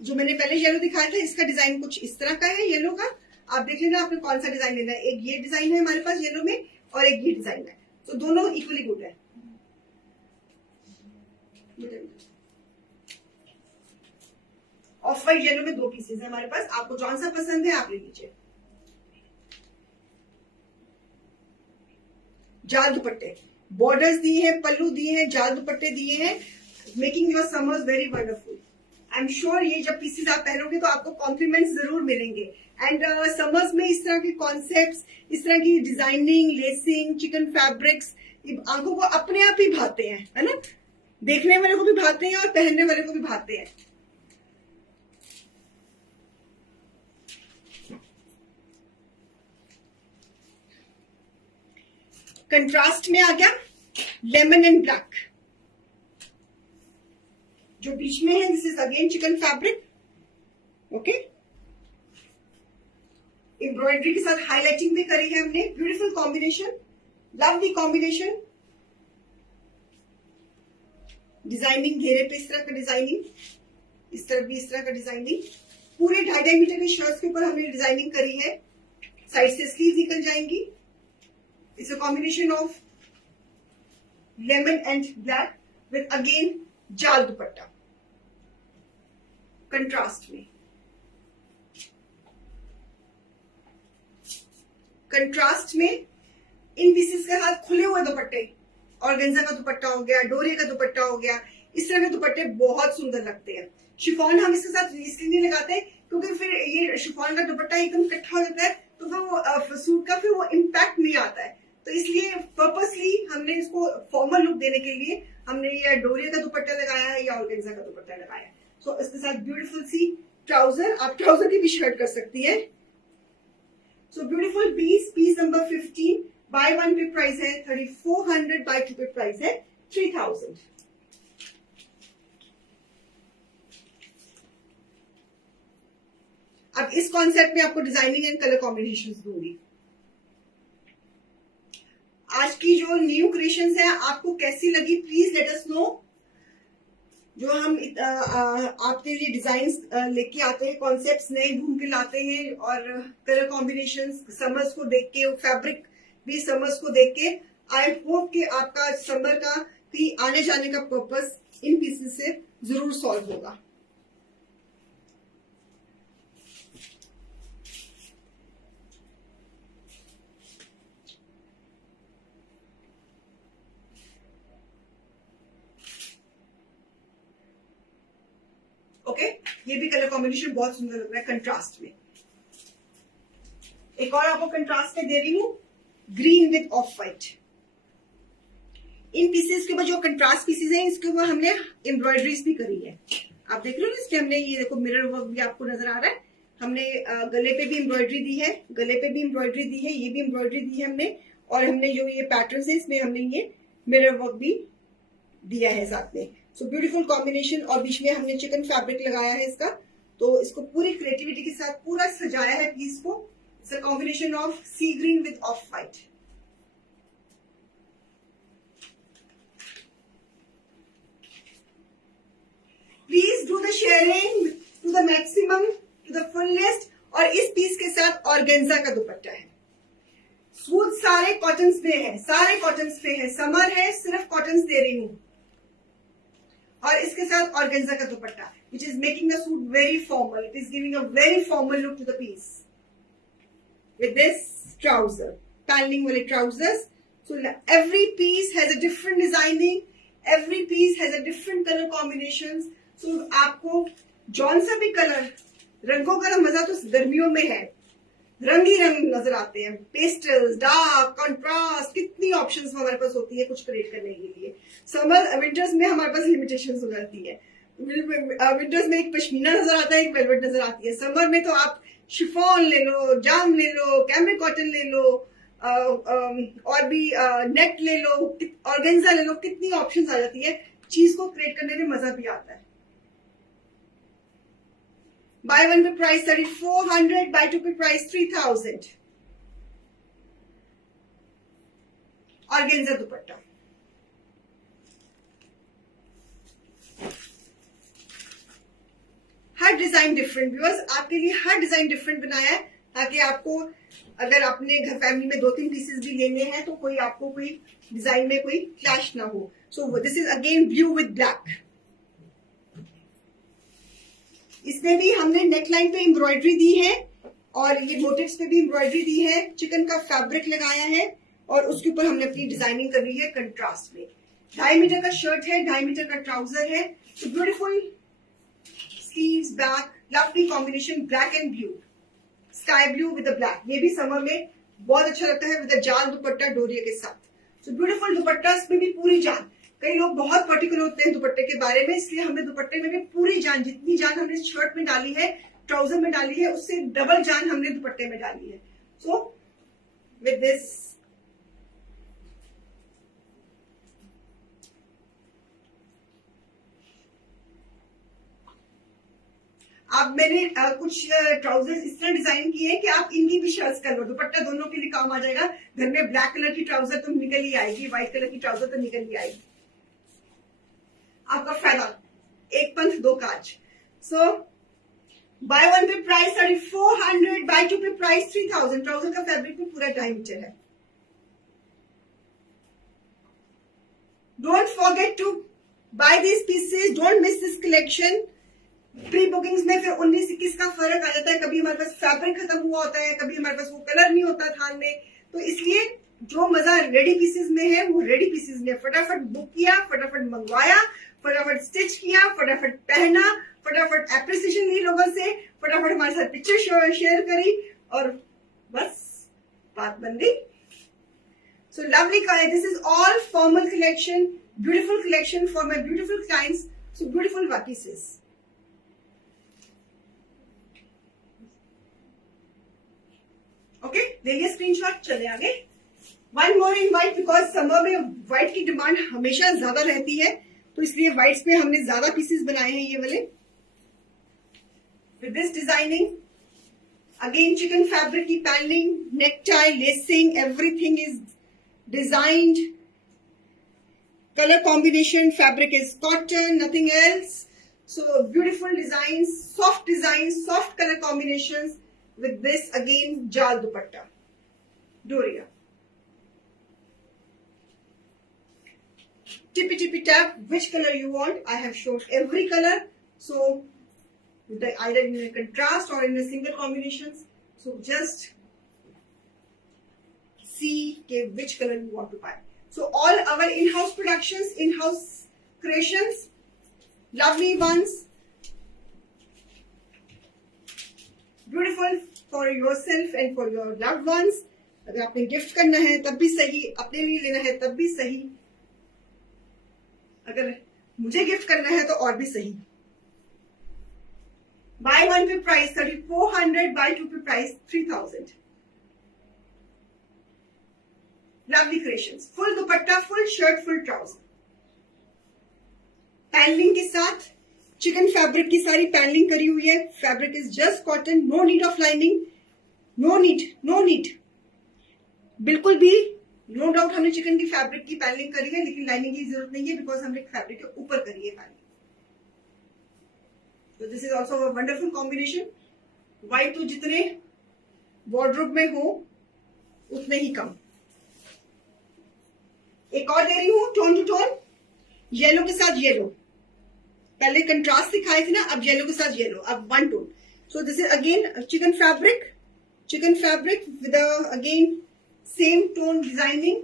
जो मैंने पहले येलो दिखाया था, इसका डिजाइन कुछ इस तरह का है येलो का। आप देख लेना आपने कौन सा डिजाइन लेना है। एक ये डिजाइन है हमारे पास येलो में और एक ये डिजाइन है, तो दोनों इक्वली गुड है। ऑफ व्हाइट येलो में 2 पीसेस है हमारे पास, आपको कौन सा पसंद है आप ले लीजिए। जाल दुपट्टे, बॉर्डर्स दिए हैं, पल्लू दिए हैं, जाल दुपट्टे दिए हैं, making your summers very wonderful. I am sure ये जब पीसेस आप पहनोगे तो आपको कॉम्प्लीमेंट्स जरूर मिलेंगे। एंड समर्स में इस तरह के कॉन्सेप्ट्स, इस तरह की डिजाइनिंग, लेसिंग, चिकन फैब्रिक्स आंखों को अपने आप ही भाते हैं, है ना। देखने वाले को भी भाते हैं और पहनने वाले को भी भाते हैं। कंट्रास्ट में आ गया लेमन एंड ब्लैक, जो बीच में है this is again chikan fabric. Okay, embroidery के साथ हाईलाइटिंग भी करी है हमने। Beautiful combination, lovely combination. Designing घेरे पे इस तरह का डिजाइनिंग, इस तरफ भी इस तरह का डिजाइनिंग। पूरे 2.5 मीटर के शर्ट्स के ऊपर हमने डिजाइनिंग करी है। साइड से स्लीव निकल जाएंगी। It's a combination of lemon and black with again जाल दुपट्टा कंट्रास्ट में। कंट्रास्ट में इन पीसेस के साथ खुले हुए दुपट्टे, ऑर्गेन्जा का दुपट्टा हो गया, डोरिया का दुपट्टा हो गया, इस तरह के दुपट्टे बहुत सुंदर लगते हैं। शिफॉन हम इसके साथ इसलिए नहीं लगाते क्योंकि फिर ये शिफॉन का दुपट्टा एकदम इकट्ठा हो जाता है, तो फिर वो सूट का फिर वो इम्पैक्ट नहीं आता है। तो इसलिए पर्पसली हमने इसको फॉर्मल लुक देने के लिए हमने ये डोरिया का दुपट्टा लगाया है या ऑर्गेन्जा का दुपट्टा लगाया है। सो इसके साथ ब्यूटीफुल सी ट्राउजर, आप ट्राउजर की भी शर्ट कर सकती है। So beautiful piece, piece number 15। Buy 1 pay price है 3400, बाय 2 पे प्राइस है 3000। अब इस कॉन्सेप्ट में आपको डिजाइनिंग एंड कलर कॉम्बिनेशंस दूंगी। आज की जो न्यू क्रिएशंस है आपको कैसी लगी, प्लीज लेट अस नो। जो हम आपके लिए डिजाइन्स लेके आते हैं, कॉन्सेप्ट्स नए ढूंढ के लाते हैं, और कलर कॉम्बिनेशंस समर्स को देख के, फैब्रिक भी समर्स को देख के, आई होप कि आपका समर का भी आने जाने का पर्पस इन पीसेस से जरूर सॉल्व होगा। ओके, ये भी कलर कॉम्बिनेशन बहुत सुंदर लग रहा है कंट्रास्ट में। एक और आपको कंट्रास्ट में दे रही हूँ, green with off white. In pieces के ऊपर जो कंट्रास्ट पीसेस हैं, इसके ऊपर हमने एम्ब्रॉयडरीज भी करी है। आप देख रहे हो इसके हमने ये देखो मिरर वर्क भी आपको नजर आ रहा है। हमने गले पे भी एम्ब्रॉयडरी दी है, गले पे भी एम्ब्रॉयडरी दी है, ये भी एम्ब्रॉयडरी दी है हमने, और हमने जो ये पैटर्न है इसमें हमने ये मिरर वर्क भी दिया है साथ में। सो ब्यूटीफुल कॉम्बिनेशन, और बीच में हमने चिकन फैब्रिक लगाया है इसका, तो इसको पूरी क्रिएटिविटी के साथ पूरा सजाया है पीस को। It's a combination of sea green with off white. Please do the sharing to the maximum, to the fullest. और इस पीस के साथ ऑर्गेन्जा का दुपट्टा है। सूट सारे कॉटन्स पे है, सारे कॉटन्स पे है, समर है, सिर्फ कॉटन्स दे रही हूं। और इसके साथ ऑर्गेन्जा का दुपट्टा, which is making the suit very formal. It is giving a very formal look to the piece. With this trouser, paneling वाले trousers. So every piece has a different designing. Every piece has a different color combinations. So आपको जौन सा भी colour, रंगों का मजा तो गर्मियों में है, रंग ही रंग नजर आते हैं, पेस्टल्स, डार्क, कंट्रास्ट, कितनी ऑप्शंस हमारे पास होती है कुछ क्रिएट करने के लिए। समर विंटर्स में हमारे पास लिमिटेशंस हो जाती है। विंटर्स में एक पश्मीना नजर आता है, एक वेलवेट नजर आती है। समर में तो आप शिफॉन ले लो, जाम ले लो, कैमरिक कॉटन ले लो, और भी नेट ले लो, ऑर्गेन्जा ले लो, कितनी ऑप्शंस आ जाती है। चीज को क्रिएट करने में मजा भी आता है। Bye one pay price 3400, buy two pay price 3000। Organza दुपट्टा, हर डिजाइन डिफरेंट। व्यूअर्स, आपके लिए हर डिजाइन डिफरेंट बनाया है, ताकि आपको अगर अपने घर फैमिली में 2-3 पीसेस भी लेने हैं तो कोई आपको कोई डिजाइन में कोई क्लैश ना हो। सो this is again blue with black. इसमें भी हमने नेकलाइन पे एम्ब्रॉयडरी दी है, और ये मोटिव्स पे भी एम्ब्रॉयडरी दी है, चिकन का फैब्रिक लगाया है, और उसके ऊपर हमने अपनी डिजाइनिंग कर रही है कंट्रास्ट में। 2.5 मीटर का शर्ट है, 2.5 मीटर का ट्राउजर है। तो beautiful sleeves, back, lovely combination, black and blue, sky blue with black. ये भी समर में बहुत अच्छा लगता है विद जाल दुपट्टा डोरिया के साथ। सो ब्यूटीफुल दुपट्टा, इसमें भी पूरी जान। कई लोग बहुत पर्टिकुलर होते हैं दुपट्टे के बारे में, इसलिए हमने दुपट्टे में भी पूरी जान, जितनी जान हमने शर्ट में डाली है, ट्राउजर में डाली है, उससे डबल जान हमने दुपट्टे में डाली है। सो विद दिस अब मैंने कुछ ट्राउजर्स इस तरह डिजाइन किए हैं कि आप इनकी भी शर्ट्स कर लो, दुपट्टा दोनों के लिए काम आ जाएगा। घर में ब्लैक कलर की ट्राउजर तो निकल ही आएगी, व्हाइट कलर की ट्राउजर तो निकल ही आएगी। आपका फायदा, एक पंथ दो काज। So buy one pay price 3400, buy two pay price 3000। Trouser का फैब्रिक भी पूरा 2.5 मीटर है। Don't forget to buy this pieces, don't miss this collection. Pre bookings में फिर 19-21 का फर्क आ जाता है, कभी हमारे पास फैब्रिक खत्म हुआ होता है, कभी हमारे पास वो कलर नहीं होता थान में। तो इसलिए जो मजा रेडी पीसेस में है वो रेडी पीसेस में, फटाफट बुक किया, फटाफट मंगवाया, फटाफट स्टिच किया, फटाफट पहना, फटाफट एप्रिसिएशन ली लोगों से, फटाफट हमारे साथ पिक्चर शेयर करी, और बस बात बन गई। So lovely, this is all formal collection, beautiful collection for my beautiful clients. So beautiful pieces. Okay, देखिए स्क्रीनशॉट, चले आगे। One more in white, because summer में व्हाइट की डिमांड हमेशा ज्यादा रहती है, तो इसलिए व्हाइट्स में हमने ज्यादा पीसेस बनाए हैं ये वाले। With this designing, again chikan fabric की panelling, neck tie, lacing, everything is designed. Colour combination, fabric is cotton, nothing else. So beautiful design, soft colour combinations. With this again jal dupatta, Doria. Tippy tap, which color you want? I have shown every color. So either in a contrast or in a single combinations. So just see which color you want to buy. So all our in-house productions, in-house creations, lovely ones. Beautiful for your self and for your loved ones. अगर आपने gift करना है तब भी सही, अपने लिए लेना है तब भी सही, अगर मुझे गिफ्ट करना है तो और भी सही. Buy one पे प्राइस 3400, buy two पे प्राइस 3000. Lovely creations. फुल दुपट्टा, full shirt, full trouser. Panelling के साथ चिकन फैब्रिक की सारी पैनलिंग करी हुई है. Fabric is just cotton, no need of lining, no need बिल्कुल भी. नो डाउट हमने चिकन की फैब्रिक की पैनलिंग करी है, लेकिन लाइनिंग की जरूरत नहीं है बिकॉज हमने फैब्रिक के ऊपर करी है पैनलिंग. तो this is also a wonderful combination. White तो जितने वार्डरोब में हो उतने ही कम. एक और दे रही हूं टोन टू टोन, येलो के साथ येलो. पहले कंट्रास्ट दिखाए थे ना, अब येलो के साथ येलो, अब one tone. So this is again chikan fabric with again same tone designing,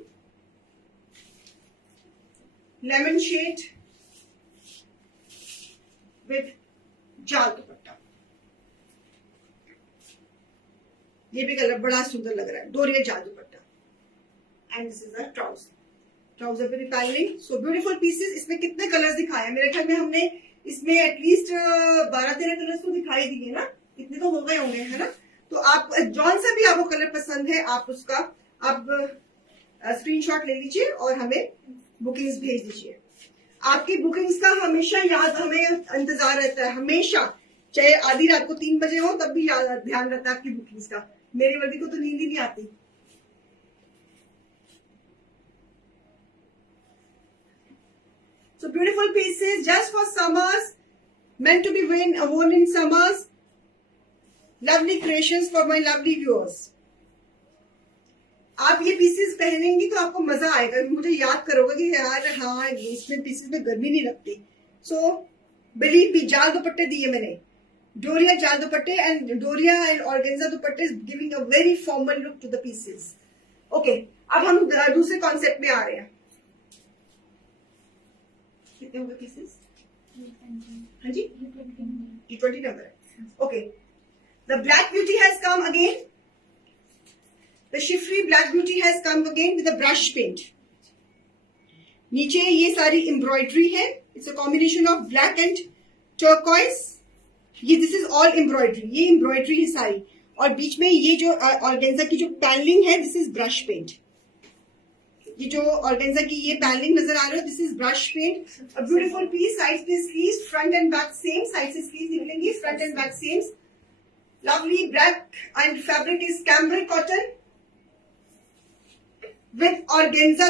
lemon shade with जाल दुपट्टा. ये भी कलर बड़ा सुंदर लग रहा है, डोरिया जाल दुपट्टा. And this is the trouser पे पैनलिंग. So beautiful pieces. इसमें कितने कलर्स दिखाए हैं? मेरे ख्याल में हमने इसमें एटलीस्ट 12-13 कलर्स तो दिखाई दिए ना, इतने तो हो गए होंगे, है ना. तो आप जौन सा भी आपको कलर पसंद है आप उसका आप स्क्रीनशॉट ले लीजिए और हमें बुकिंग्स भेज दीजिए. आपकी बुकिंग्स का हमेशा याद, हमें इंतजार रहता है हमेशा, चाहे आधी रात को 3 बजे हो तब भी ध्यान रहता है आपकी बुकिंग्स का. मेरी वर्दी को तो नींद ही नहीं आती. So beautiful pieces just for summers, meant to be worn in summers. Lovely creations for my lovely viewers. आप ये पीसेस पहनेंगी तो आपको मजा आएगा, मुझे याद करोगे कि यार हाँ इसमें पीसेस में गर्मी नहीं लगती. सो बिलीव मी, जाल दुपट्टे दिए मैंने, डोरिया जाल दुपट्टे, एंड डोरिया एंड ऑर्गेन्जा दुपट्टे is giving a very formal look to the pieces. Okay, अब हम दूसरे कॉन्सेप्ट में आ रहे हैं. कितने होंगे पीसेस? हाँ जी, ये 20 नंबर है. Okay, the black beauty has come again. The Shifri Black Beauty has come again with a brush paint. नीचे ये सारी एम्ब्रॉयडरी है. It's a combination of black and turquoise. ये दिस इज ऑल एम्ब्रॉयडरी, ये embroidery है सारी. और बीच में ये जो ऑर्गेन्जा की जो पैनलिंग है दिस इज ब्रश पेंट. ये जो ऑर्गेन्जा की ये पैनलिंग नजर आ रहा है this is brush paint. A beautiful piece. Side पे sleeves, front and back same. Side से स्लीव्स निकलेंगी, front and back same. Lovely black and fabric is cambric cotton with organza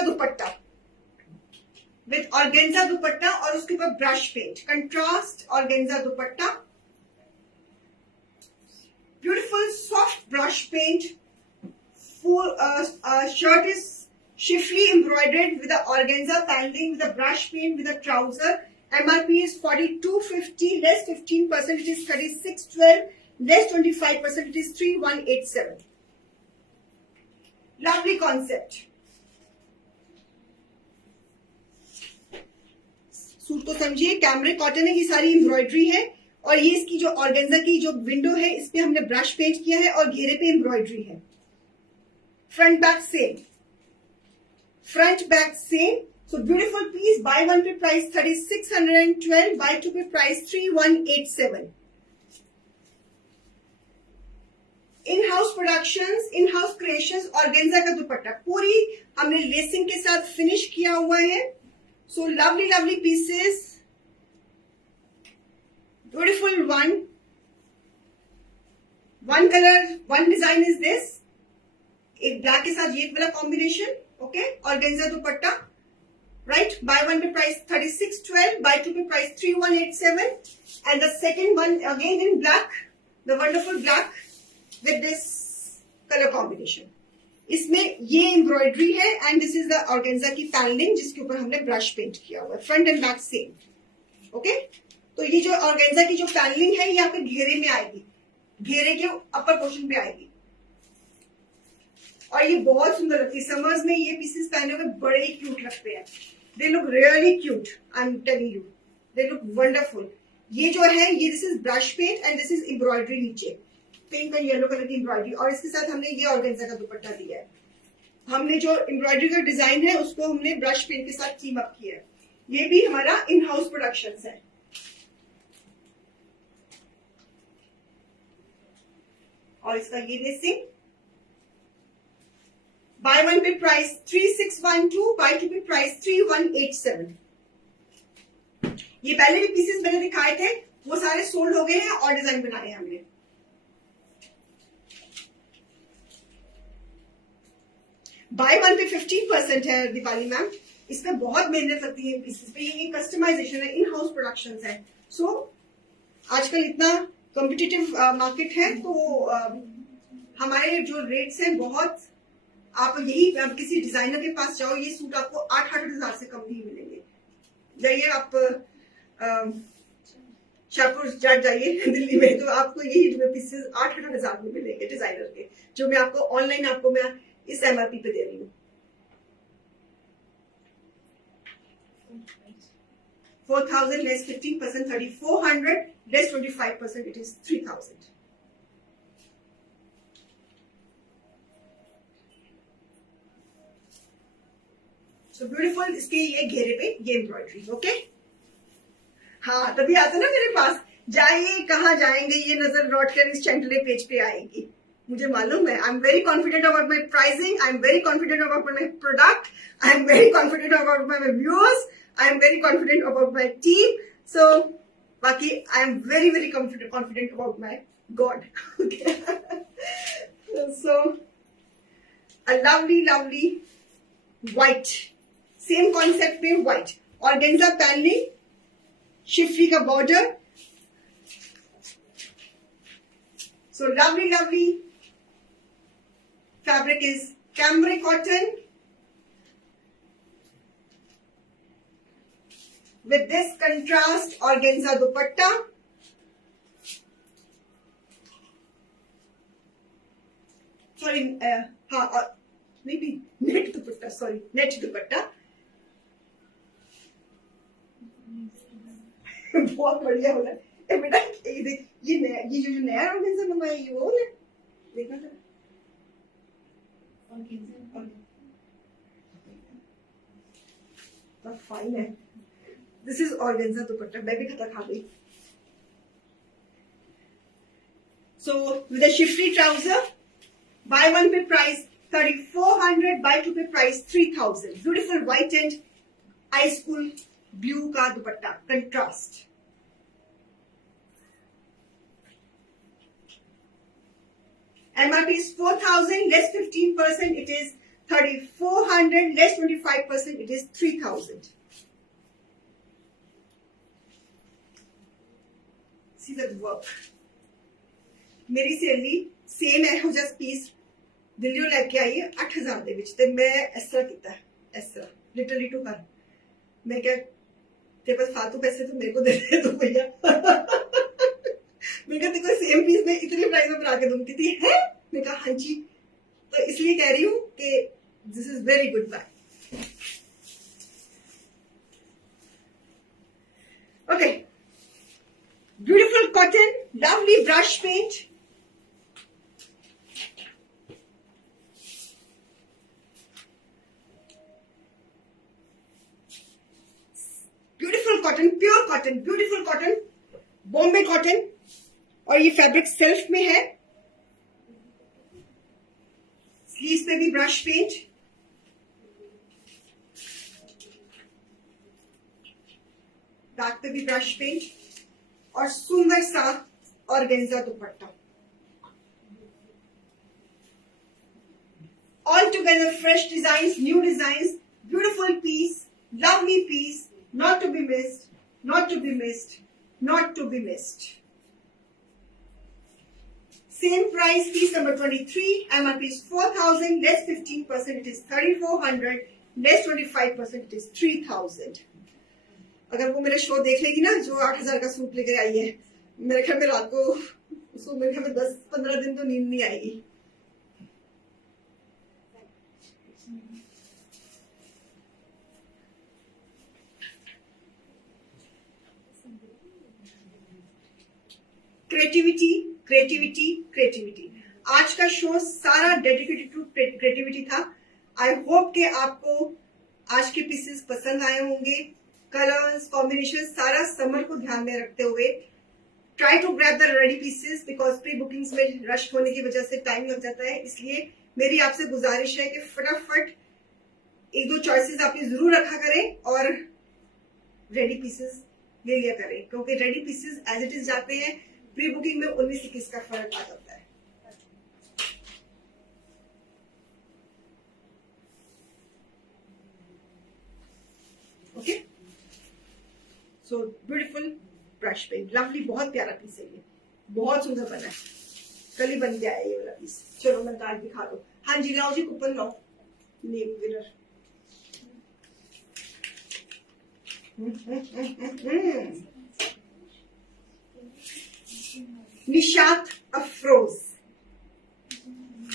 dupatta, और उसके ऊपर brush paint, contrast organza dupatta, beautiful soft brush paint. Full shirt is schiffli embroidered with the organza paneling, with the brush paint, with the trouser. MRP is 4250, less 15%, it is 3612, less 25%, it is 3187. Lovely concept. Suit को समझिए, cambric cotton है, ये सारी embroidery है. और ये इसकी जो ऑर्गेन्जा की जो विंडो है इस पे हमने ब्रश पेंट किया है और घेरे पे एम्ब्रॉयडरी है. Front back same, so beautiful piece. Buy one pay price 3612, buy two pay price 3187. In house productions, in house creations. Organza का दुपट्टा पूरी हमने लेसिंग के साथ फिनिश किया हुआ है. So lovely pieces, beautiful one color, one design is this. एक ब्लैक के साथ ये वाला combination. Okay, organza dupatta, right. Bye one pay price 3612, buy two pay price 3187. And the second one again in black, the wonderful black with this colour combination. इसमें ये embroidery है and this is the organza की panelling जिसके ऊपर हमने brush paint किया हुआ है. Front and back same. Okay, तो ये जो ऑर्गेन्जा की जो पैनलिंग है ये आपके घेरे में आएगी, घेरे के अपर पोर्शन पे आएगी. और ये बहुत सुंदर लगती है. समर्स में ये पीसेस पहने हुए बड़े ही क्यूट लगते हैं. They look really cute, I am telling you, they look wonderful. ये जो है ये this is brush paint and this is embroidery नीचे. पिंक और येलो कलर की एम्ब्रॉयडरी, और इसके साथ हमने ये ऑर्गेन्जा का दुपट्टा दिया है। हमने जो एम्ब्रॉयडरी का डिजाइन है उसको हमने ब्रश पेंट के साथ टीम अप किया है। ये भी हमारा इन हाउस प्रोडक्शन है। और इसका ये lacing, bye one pay price 3612, buy two pay price 3187। ये पहले भी पीसेस मैंने दिखाए थे, वो सारे सोल्ड हो गए हैं और डिजाइन बनाए हैं हमने। बाय वन पे 15% है दीपाली मैम। इसमें बहुत मेहनत लगती है पीसेस पे, ये कस्टमाइजेशन है, इन हाउस प्रोडक्शन है। सो आजकल इतना कॉम्पिटिटिव मार्केट है, तो हमारे जो रेट्स हैं बहुत, आप यही किसी डिजाइनर के पास जाओ, ये सूट आपको 8-8 हजार से कम नहीं मिलेंगे। जाइए आप शाहपुर जाट जाइए दिल्ली में, तो आपको यही पीसेस 8-8 हजार में मिलेंगे डिजाइनर के, जो मैं आपको ऑनलाइन आपको मैं इस एमआरपी पे दे रही हूँ। 4,000 less 15%, 3,400 less 25%, it is 3,000। So beautiful. इसके ये घेरे पे ये एम्ब्रॉयडरी, ओके। हाँ, तभी आते ना मेरे पास, जाइए कहाँ जाएंगे, ये नजर लौट कर इस चैनल पेज पे आएगी। मुझे मालूम है, I am very confident about my pricing, I am very confident about my product, I am very confident about my viewers, I am very confident about my team. So बाकी I am very very confident about my God. So a lovely lovely white, same concept में white, organza panelling, schiffli का border. So lovely lovely fabric is cambric cotton with this contrast organza dupatta. Sorry, maybe net dupatta, sorry, net dupatta. बहुत बढ़िया हो रहा है बेटा। ये जो नया ऑर्गेन्जा मंगवाया ये वो है, देखना था। फाइन है, दिस इज ऑर्गेन्जा दुपट्टा, मैं भी खता खा गई। So with a schiffli trouser, buy one pay price 3,400, buy two pay price 3,000। Beautiful white and I school blue का dupatta, contrast. MRP is 4,000 less 15%, it is 3,400 less 25%, it is 3,000. See the work. मेरी सहेली same ਇਹੋ ਜਿਹਾ piece ਦਿੱਲੀੋਂ ਲੈ ਕੇ ਆਈ 8,000 ਦੇ ਵਿੱਚ, ਤੇ ਮੈਂ ਇਸ ਤਰ੍ਹਾਂ ਕੀਤਾ, ਇਸ ਤਰ੍ਹਾਂ ਲਿਟਰਲੀ ਟੂ ਕਰ। मैं क्या, तेरे पास फालतू पैसे तो मेरे को दे दे दो भैया। मैं कहती कोई सेम पीस में इतनी प्राइस में बना के दूंगी थी है। मैं कहा हाँ जी, तो इसलिए कह रही हूँ कि this is very good buy. Okay, beautiful cotton, lovely brush paint, beautiful cotton, pure cotton, beautiful cotton, Bombay cotton, और ये फैब्रिक सेल्फ में है। स्लीव्स पे भी ब्रश पेंट, बैक पे भी ब्रश पेंट, और सुंदर सा ऑर्गेन्जा दुपट्टा। All together fresh designs, new designs, beautiful piece, lovely piece, not to be missed, not to be missed, not to be missed. Same price, piece number 23, MRP is 4,000 less 15%, it is 3,400 less 25%, it is 3,000. अगर वो मेरा show देख लेगी ना, जो 8,000 का suit लेकर आई है, मेरे ख्याल में रात को उसको मेरे ख्याल में 10-15 दिन तो नींद नहीं आएगी। Creativity, creativity creativity. आज का शो सारा डेडिकेटेड टू क्रिएटिविटी था। आई होप कि आपको आज के पीसेस पसंद आए होंगे। कलर्स, कॉम्बिनेशन, सारा समर को ध्यान में रखते हुए try to grab the ready pieces, because pre bookings में रश होने की वजह से टाइम लग जाता है। इसलिए मेरी आपसे गुजारिश है कि फटाफट एक दो चॉइसेस आपने जरूर रखा करें और रेडी पीसेस ले लिया करें, क्योंकि ready pieces as it is जाते हैं, प्री बुकिंग में 19-21 का फर्क आ जाता है। Okay, so beautiful brush paint, lovely, बहुत प्यारा पीस है ये, बहुत सुंदर बना है, कल ही बन गया है ये वाला पीस। चलो मैं कार्ड दिखा दो। हाँ जी, लाओ जी, कूपन लाओ, नेम विनर। निशांत अफरोज,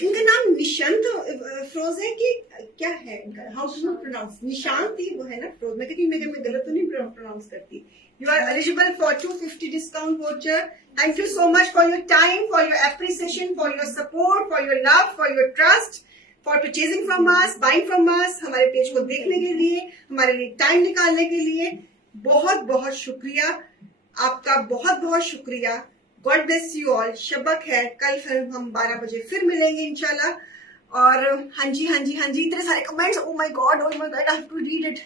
इनका नाम निशांत अफरोज है कि क्या है इनका, हाउ टू प्रोनाउंस? निशांत ही वो है ना, अफरोज। मैं कहती मैं गलत तो नहीं प्रोनाउंस करती। You are eligible for 250 discount voucher. Thank you so much for your time, for your appreciation, for your support, for your love, for your trust, for purchasing from us, buying from us. हमारे page को देखने के लिए, हमारे लिए time निकालने के लिए बहुत बहुत शुक्रिया आपका, बहुत बहुत शुक्रिया। God bless you all. शबक है, कल फिर हम 12 बजे फिर मिलेंगे इंशाल्लाह। और हाँ जी हाँ जी हाँ जी, इतने सारे comments, oh my god I have to read it.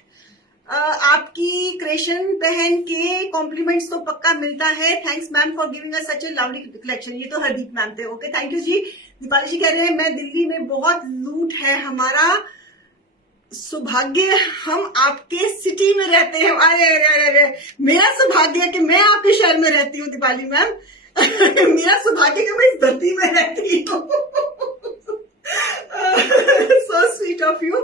आपकी क्रिएशन पहन के कॉम्प्लीमेंट्स तो पक्का मिलता है। Thanks ma'am for giving us such a lovely collection. ये तो हरदीप मैम थे। ओके, थैंक यू जी। दीपाली जी कह रहे हैं मैं दिल्ली में बहुत लूट है, हमारा सौभाग्य हम आपके सिटी में रहते हैं। अरे अरे अरे अरे, मेरा सौभाग्य है कि मैं आपके शहर में रहती हूँ दीपाली मैम। मेरा सौभाग्य कि मैं इस धरती में रहती हूँ। So sweet of you.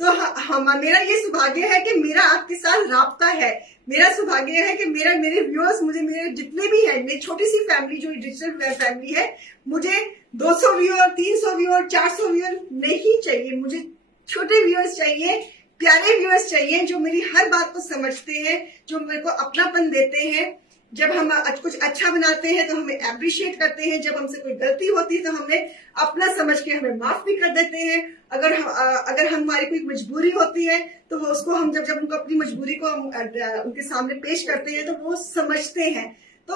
तो मेरा ये सौभाग्य है कि मेरा आपके साथ राब्ता है। मेरा सौभाग्य है कि मेरे व्यूअर्स, मुझे मेरे जितने भी हैं, मेरी छोटी सी फैमिली जो डिजिटल फैमिली है, मुझे 200 व्यूअर, 300 व्यूअर, 400 व्यूअर नहीं चाहिए। मुझे छोटे व्यूअर्स चाहिए, प्यारे व्यूअर्स चाहिए, जो मेरी हर बात को समझते हैं, जो मेरे को अपनापन देते हैं। जब हम कुछ अच्छा बनाते हैं तो हमें अप्रिशिएट करते हैं, जब हमसे कोई गलती होती है तो हमें अपना समझ के हमें माफ भी कर देते हैं। अगर हमारी कोई मजबूरी होती है तो उसको हम जब उनको अपनी मजबूरी को हम उनके सामने पेश करते हैं तो वो समझते हैं। तो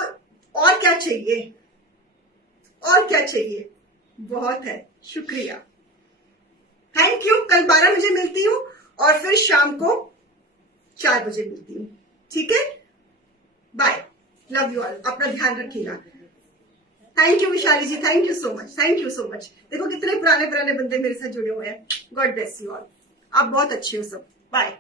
और क्या चाहिए, और क्या चाहिए? बहुत है, शुक्रिया, थैंक यू। कल 12 बजे मिलती हूँ और फिर शाम को 4 बजे मिलती हूँ। ठीक है, बाय, लव यू ऑल, अपना ध्यान रखिएगा। Thank you Vishali ji, thank you so much, thank you so much. देखो कितने पुराने पुराने बंदे मेरे साथ जुड़े हुए हैं। गॉड ब्लेस यू ऑल, आप बहुत अच्छे हो सब। बाय।